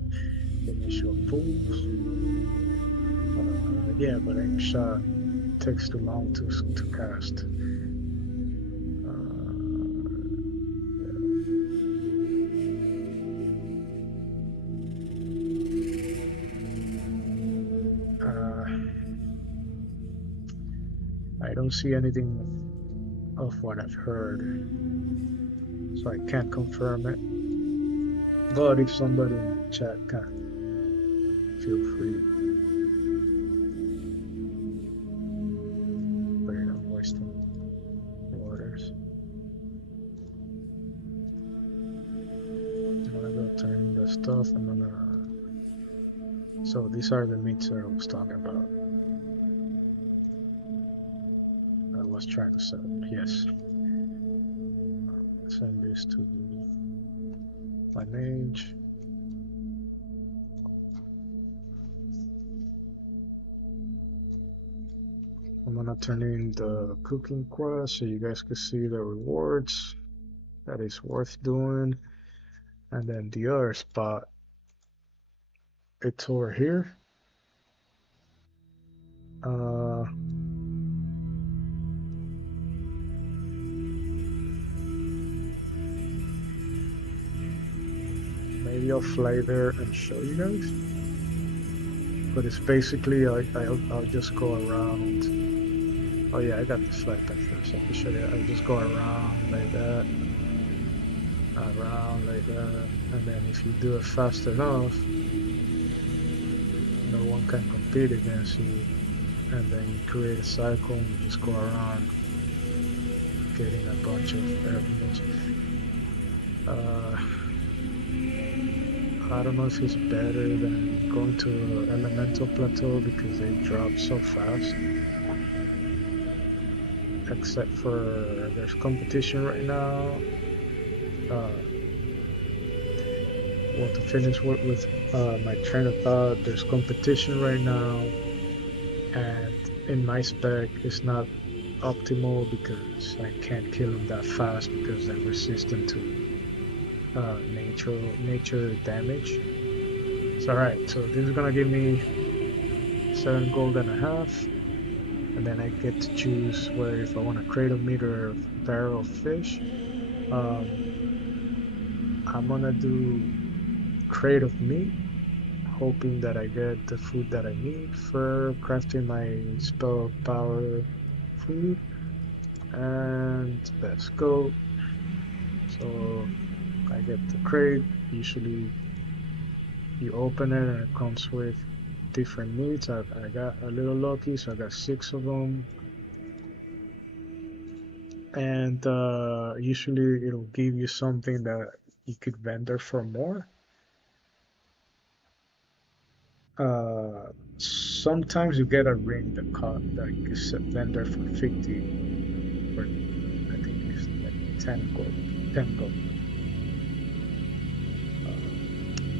initial pulls. Yeah, but aim shot takes too long to cast. Uh, I don't see anything of what I've heard, so I can't confirm it. But if somebody in chat can, feel free. But I'm wasting waters. I'm gonna go turn the stuff. I'm gonna. So these are the meats that I was talking about. I was trying to set up. Yes. Send this to my mage. I'm gonna turn in the cooking quest so you guys can see the rewards that is worth doing. And then the other spot, it's over here. Uh, Maybe I'll fly there and show you guys. But it's basically I'll just go around. Oh yeah, I got the flight path first. I can show you. I just go around like that, around like that, and then if you do it fast enough, no one can compete against you. And then you create a cycle and you just go around getting a bunch of airplanes. I don't know if it's better than going to elemental plateau because they drop so fast. Except for there's competition right now. Well, to finish with my train of thought, there's competition right now, and in my spec, it's not optimal because I can't kill them that fast because I'm resistant to nature damage. So alright, so this is gonna give me 7 gold and a half, and then I get to choose whether if I want to crate of meat or barrel of fish. Um, I'm gonna do crate of meat, hoping that I get the food that I need for crafting my spell power food. And let's go. So I get the crate. Usually you open it and it comes with different meats. I got a little lucky, so I got 6 of them. And usually it'll give you something that you could vendor for more. Sometimes you get a ring that you can vendor for 50, or I think it's like 10 gold, 10 gold.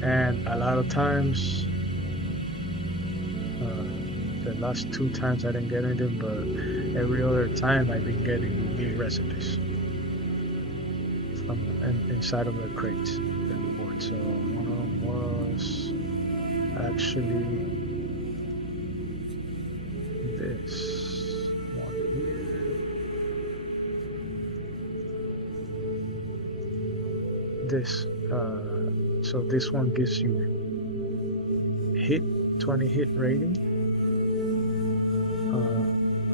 And a lot of times, the last 2 times I didn't get anything, but every other time I've been getting new recipes from inside of the crates, the reward. So one of them was actually this one here. This, so this one gives you hit 20 hit rating.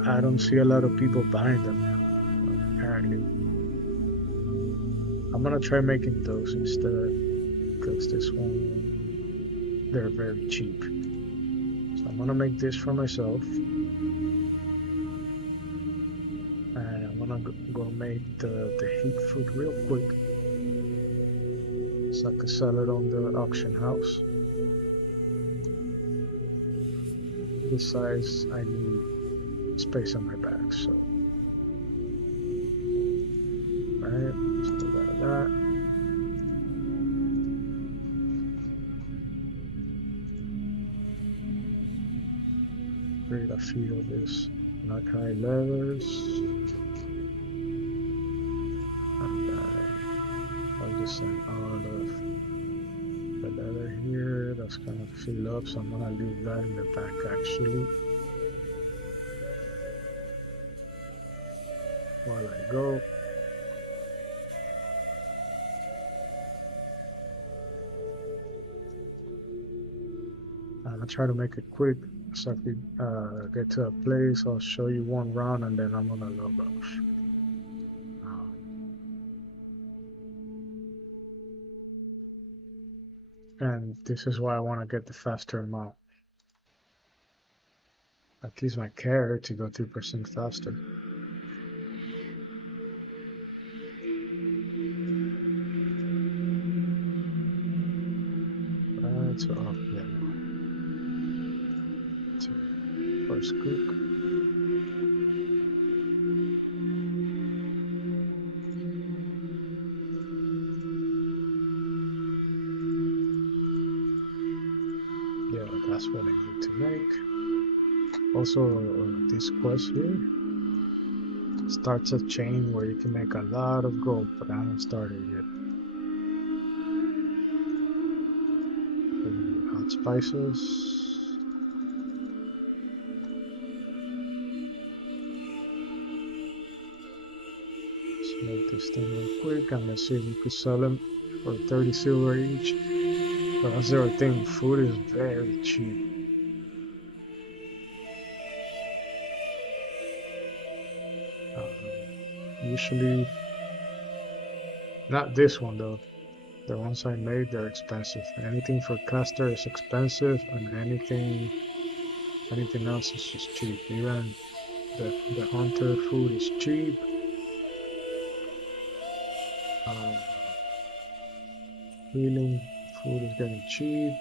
I don't see a lot of people buying them apparently. I'm gonna try making those instead because this one they're very cheap. So I'm gonna make this for myself, and I'm gonna go make the heat food real quick so I can sell it on the auction house. Besides, I need space on my back, so alright, so we got that. Create a few of these black high levers. that's gonna fill up, so I'm gonna leave that in the back actually while I go. I'm gonna try to make it quick so if we get to a place, I'll show you one round and then I'm gonna log off. Um, and this is why I want to get the faster amount. At least my carrier to go 3% faster. Right, so yeah, no. To first cook. Yeah, that's what I need to make. Also, this quest here starts a chain where you can make a lot of gold, but I haven't started yet. Hot spices. Let's make this thing real quick and let's see if we could sell them for 30 silver each. But that's the other thing, food is very cheap. Usually, not this one though. The ones I made, they're expensive. Anything for caster is expensive, and anything else is just cheap. Even the hunter food is cheap. Uh, Healing food is getting cheap.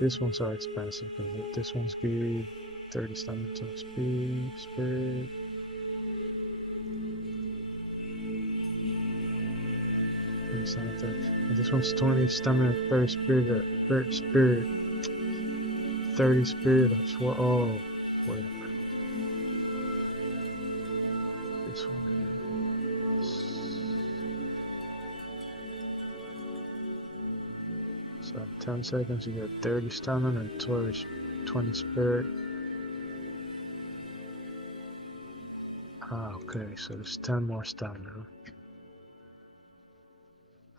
These ones are expensive because this one's give 30 stamina to speed, spirit. And this one's 20 stamina, 30 spirit, 30 spirit as well. Oh, wait a minute. This one is. So 10 seconds you get 30 stamina and 20 spirit. Ah, okay, so there's 10 more stamina.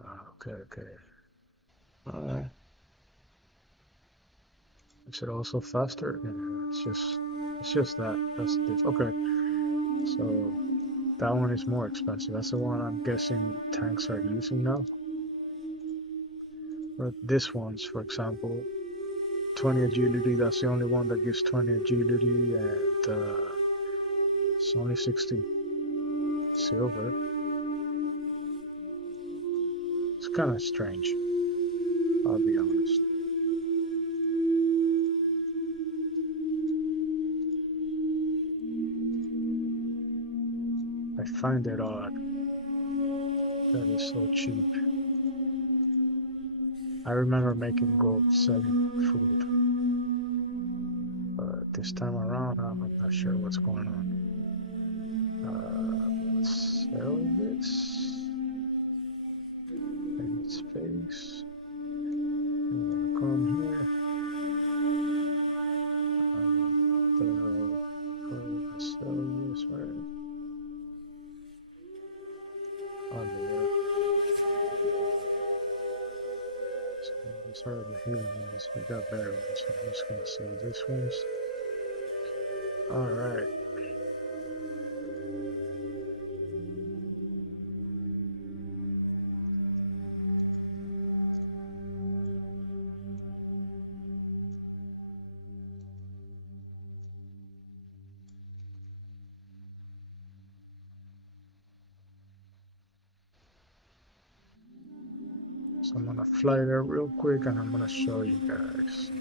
Ah, okay. Alright. Is it also faster? Yeah, it's just that. That's this. Okay, so that one is more expensive. That's the one I'm guessing tanks are using now. But this one's, for example, 20 agility. That's the only one that gives 20 agility, and it's only 60 silver. It's kind of strange, I'll be honest. I find it odd that it's so cheap. I remember making gold selling food, but this time around, I'm not sure what's going on. Let's sell this in its face. I'm gonna come here. Sell this right. Underwear. So we started the healing ones. We got better ones. So I'm just gonna sell this ones. Alright. So I'm gonna fly there real quick and I'm gonna show you guys.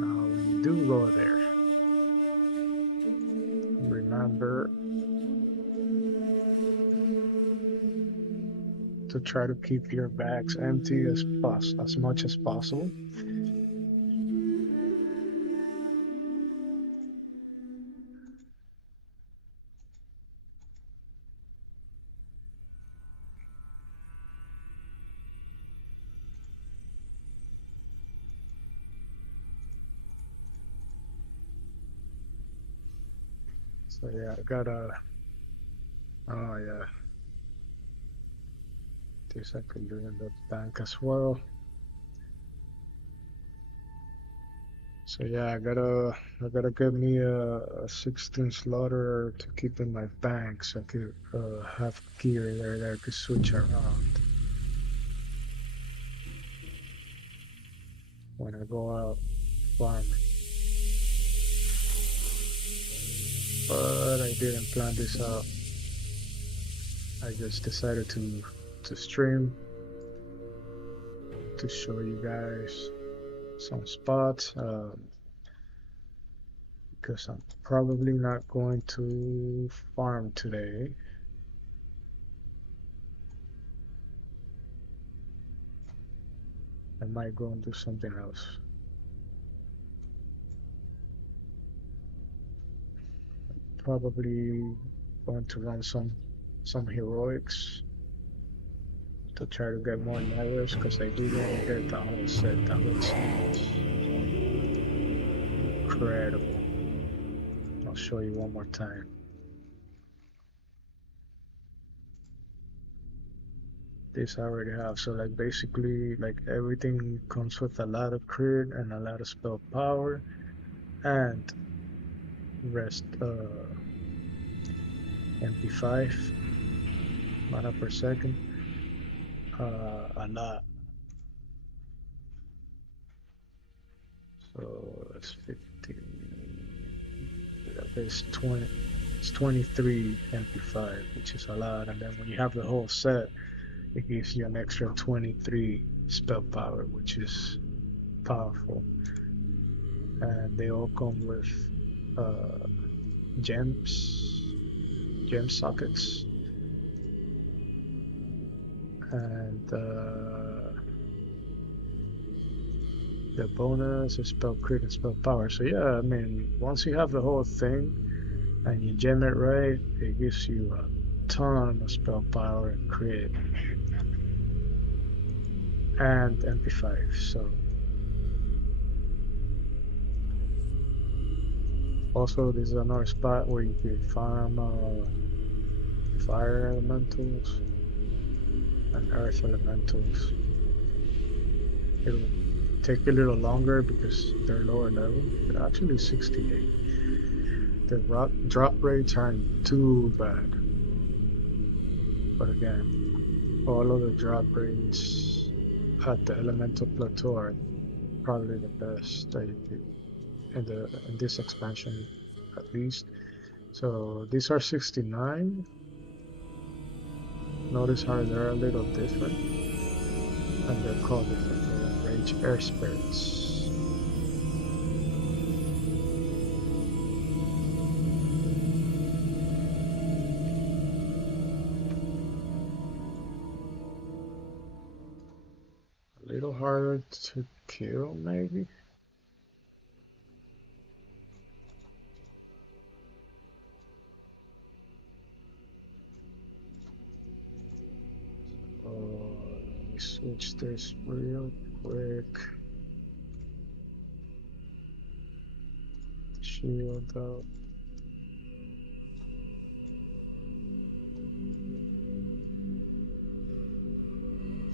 Now when you do go there, remember to try to keep your bags empty as much as possible. So yeah, I got a. Oh yeah, this I could do in the bank as well. So yeah, I gotta get me a 16 slaughter to keep in my bank so I could have gear there that I could switch around when I go out farming. But I didn't plan this out. I just decided to stream to show you guys some spots because I'm probably not going to farm today. I might go and do something else. Probably going to run some heroics to try to get more nethers because I do want to get the whole set. That looks incredible. I'll show you one more time. This I already have. So like basically like everything comes with a lot of crit and a lot of spell power and rest MP5 mana per second. A lot. So it's 15. It's 20. It's 23 MP5, which is a lot. And then when you have the whole set, it gives you an extra 23 spell power, which is powerful. And they all come with uh, gems, gem sockets, and the bonus is spell crit and spell power. So yeah, I mean, once you have the whole thing and you gem it right, it gives you a ton of spell power and crit and MP5. So also, this is another spot where you can farm fire elementals and earth elementals. It'll take a little longer because they're lower level. They're actually 68. The drop rates aren't too bad. But again, all of the drop rates at the elemental plateau are probably the best that you could in this expansion at least. So these are 69. Notice how they're a little different. And they're called different. They're enraged air spirits. A little harder to kill, maybe. Let me switch this real quick. Shield up.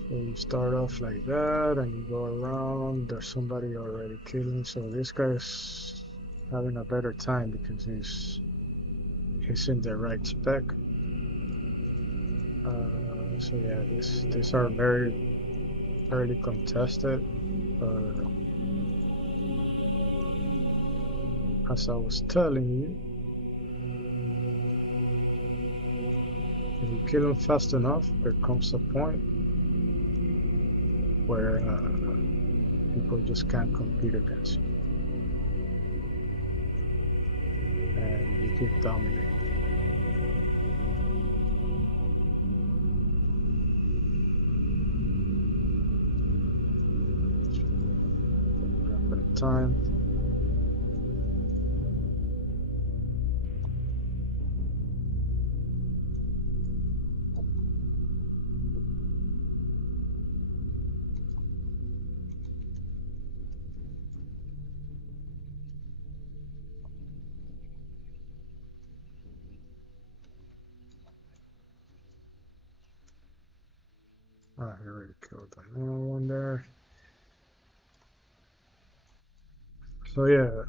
So you start off like that, and you go around. There's somebody already killing. So this guy's having a better time because he's in the right spec. So yeah, these are very early contested. As I was telling you, if you kill him fast enough, there comes a point where people just can't compete against you, and you keep dominating. Rapid time. Ah, I already killed another one there. So yeah,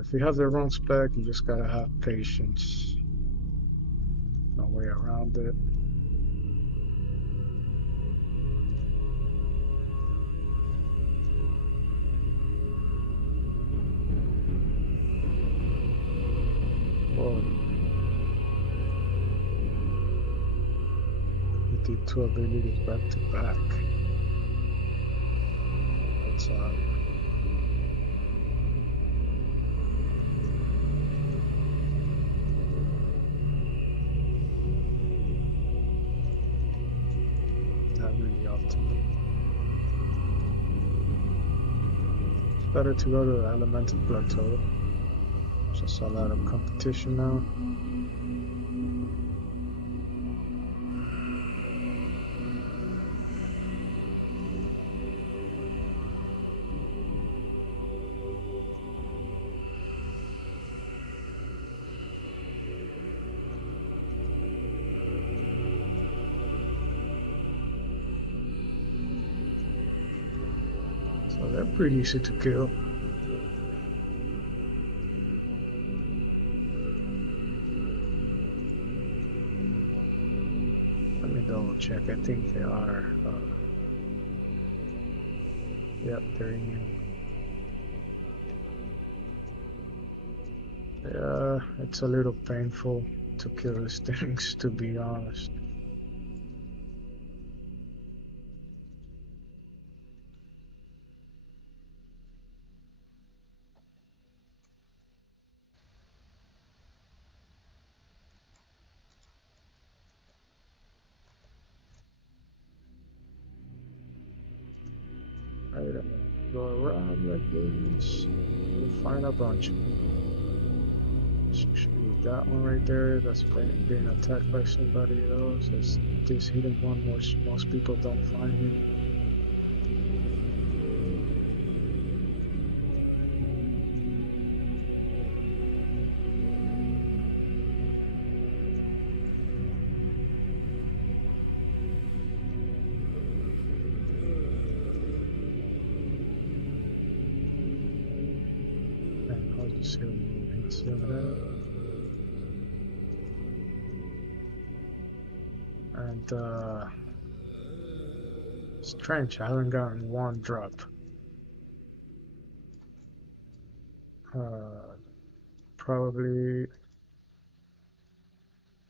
if you have the wrong spec, you just gotta have patience. No way around it. Well, he did two abilities back to back. That's not really optimal. It's better to go to the elemental plateau. Just a lot of competition now. So they're pretty easy to kill. Let me double check. I think they are. Yep, they're immune. Yeah, it's a little painful to kill these things, to be honest. Right, go around like this. You'll find a bunch of people. Shoot that one right there. That's being attacked by somebody else. It's this hidden one. Most people don't find it. And I'll just hit him hits like that. And strange, I haven't gotten one drop. Uh, Probably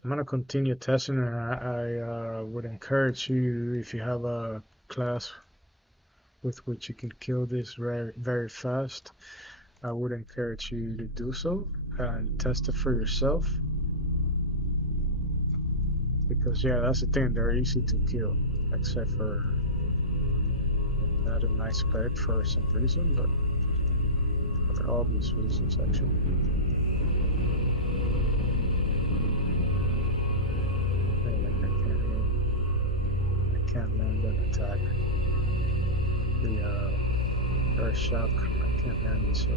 I'm gonna continue testing, and I would encourage you, if you have a class with which you can kill this very fast, I would encourage you to do so and test it for yourself. Because yeah, that's the thing, they're easy to kill, except for not a nice spec for some reason, but for obvious reasons actually. Hey, like I can't land an attack. The earth shock, I can't land it, so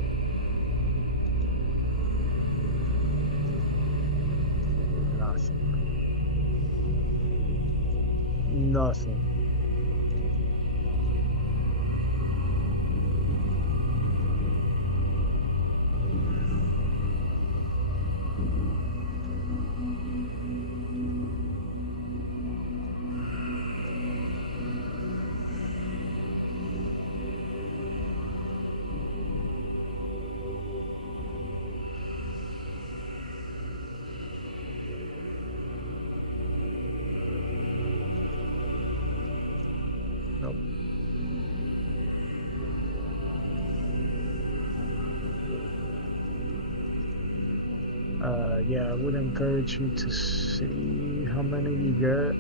nothing. Nothing. Nope. Yeah, I would encourage you to see how many you get.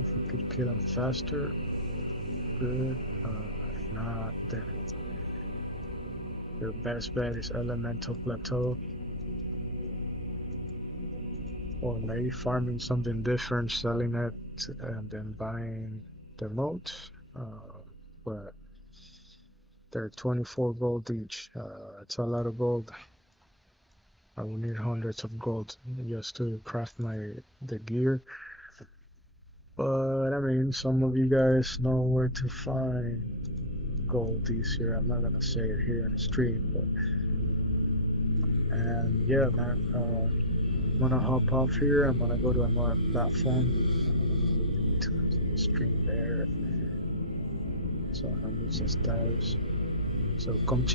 If you could kill them faster, good. If not, then your best bet is Elemental Plateau, or maybe farming something different, selling it, and then buying the moat. But they're 24 gold each. It's a lot of gold. I will need hundreds of gold just to craft the gear. But I mean, some of you guys know where to find gold this year. I'm not gonna say it here in the stream, but and yeah, man, I'm gonna hop off here. I'm gonna go to another platform to stream there, so I don't lose the status. So come check.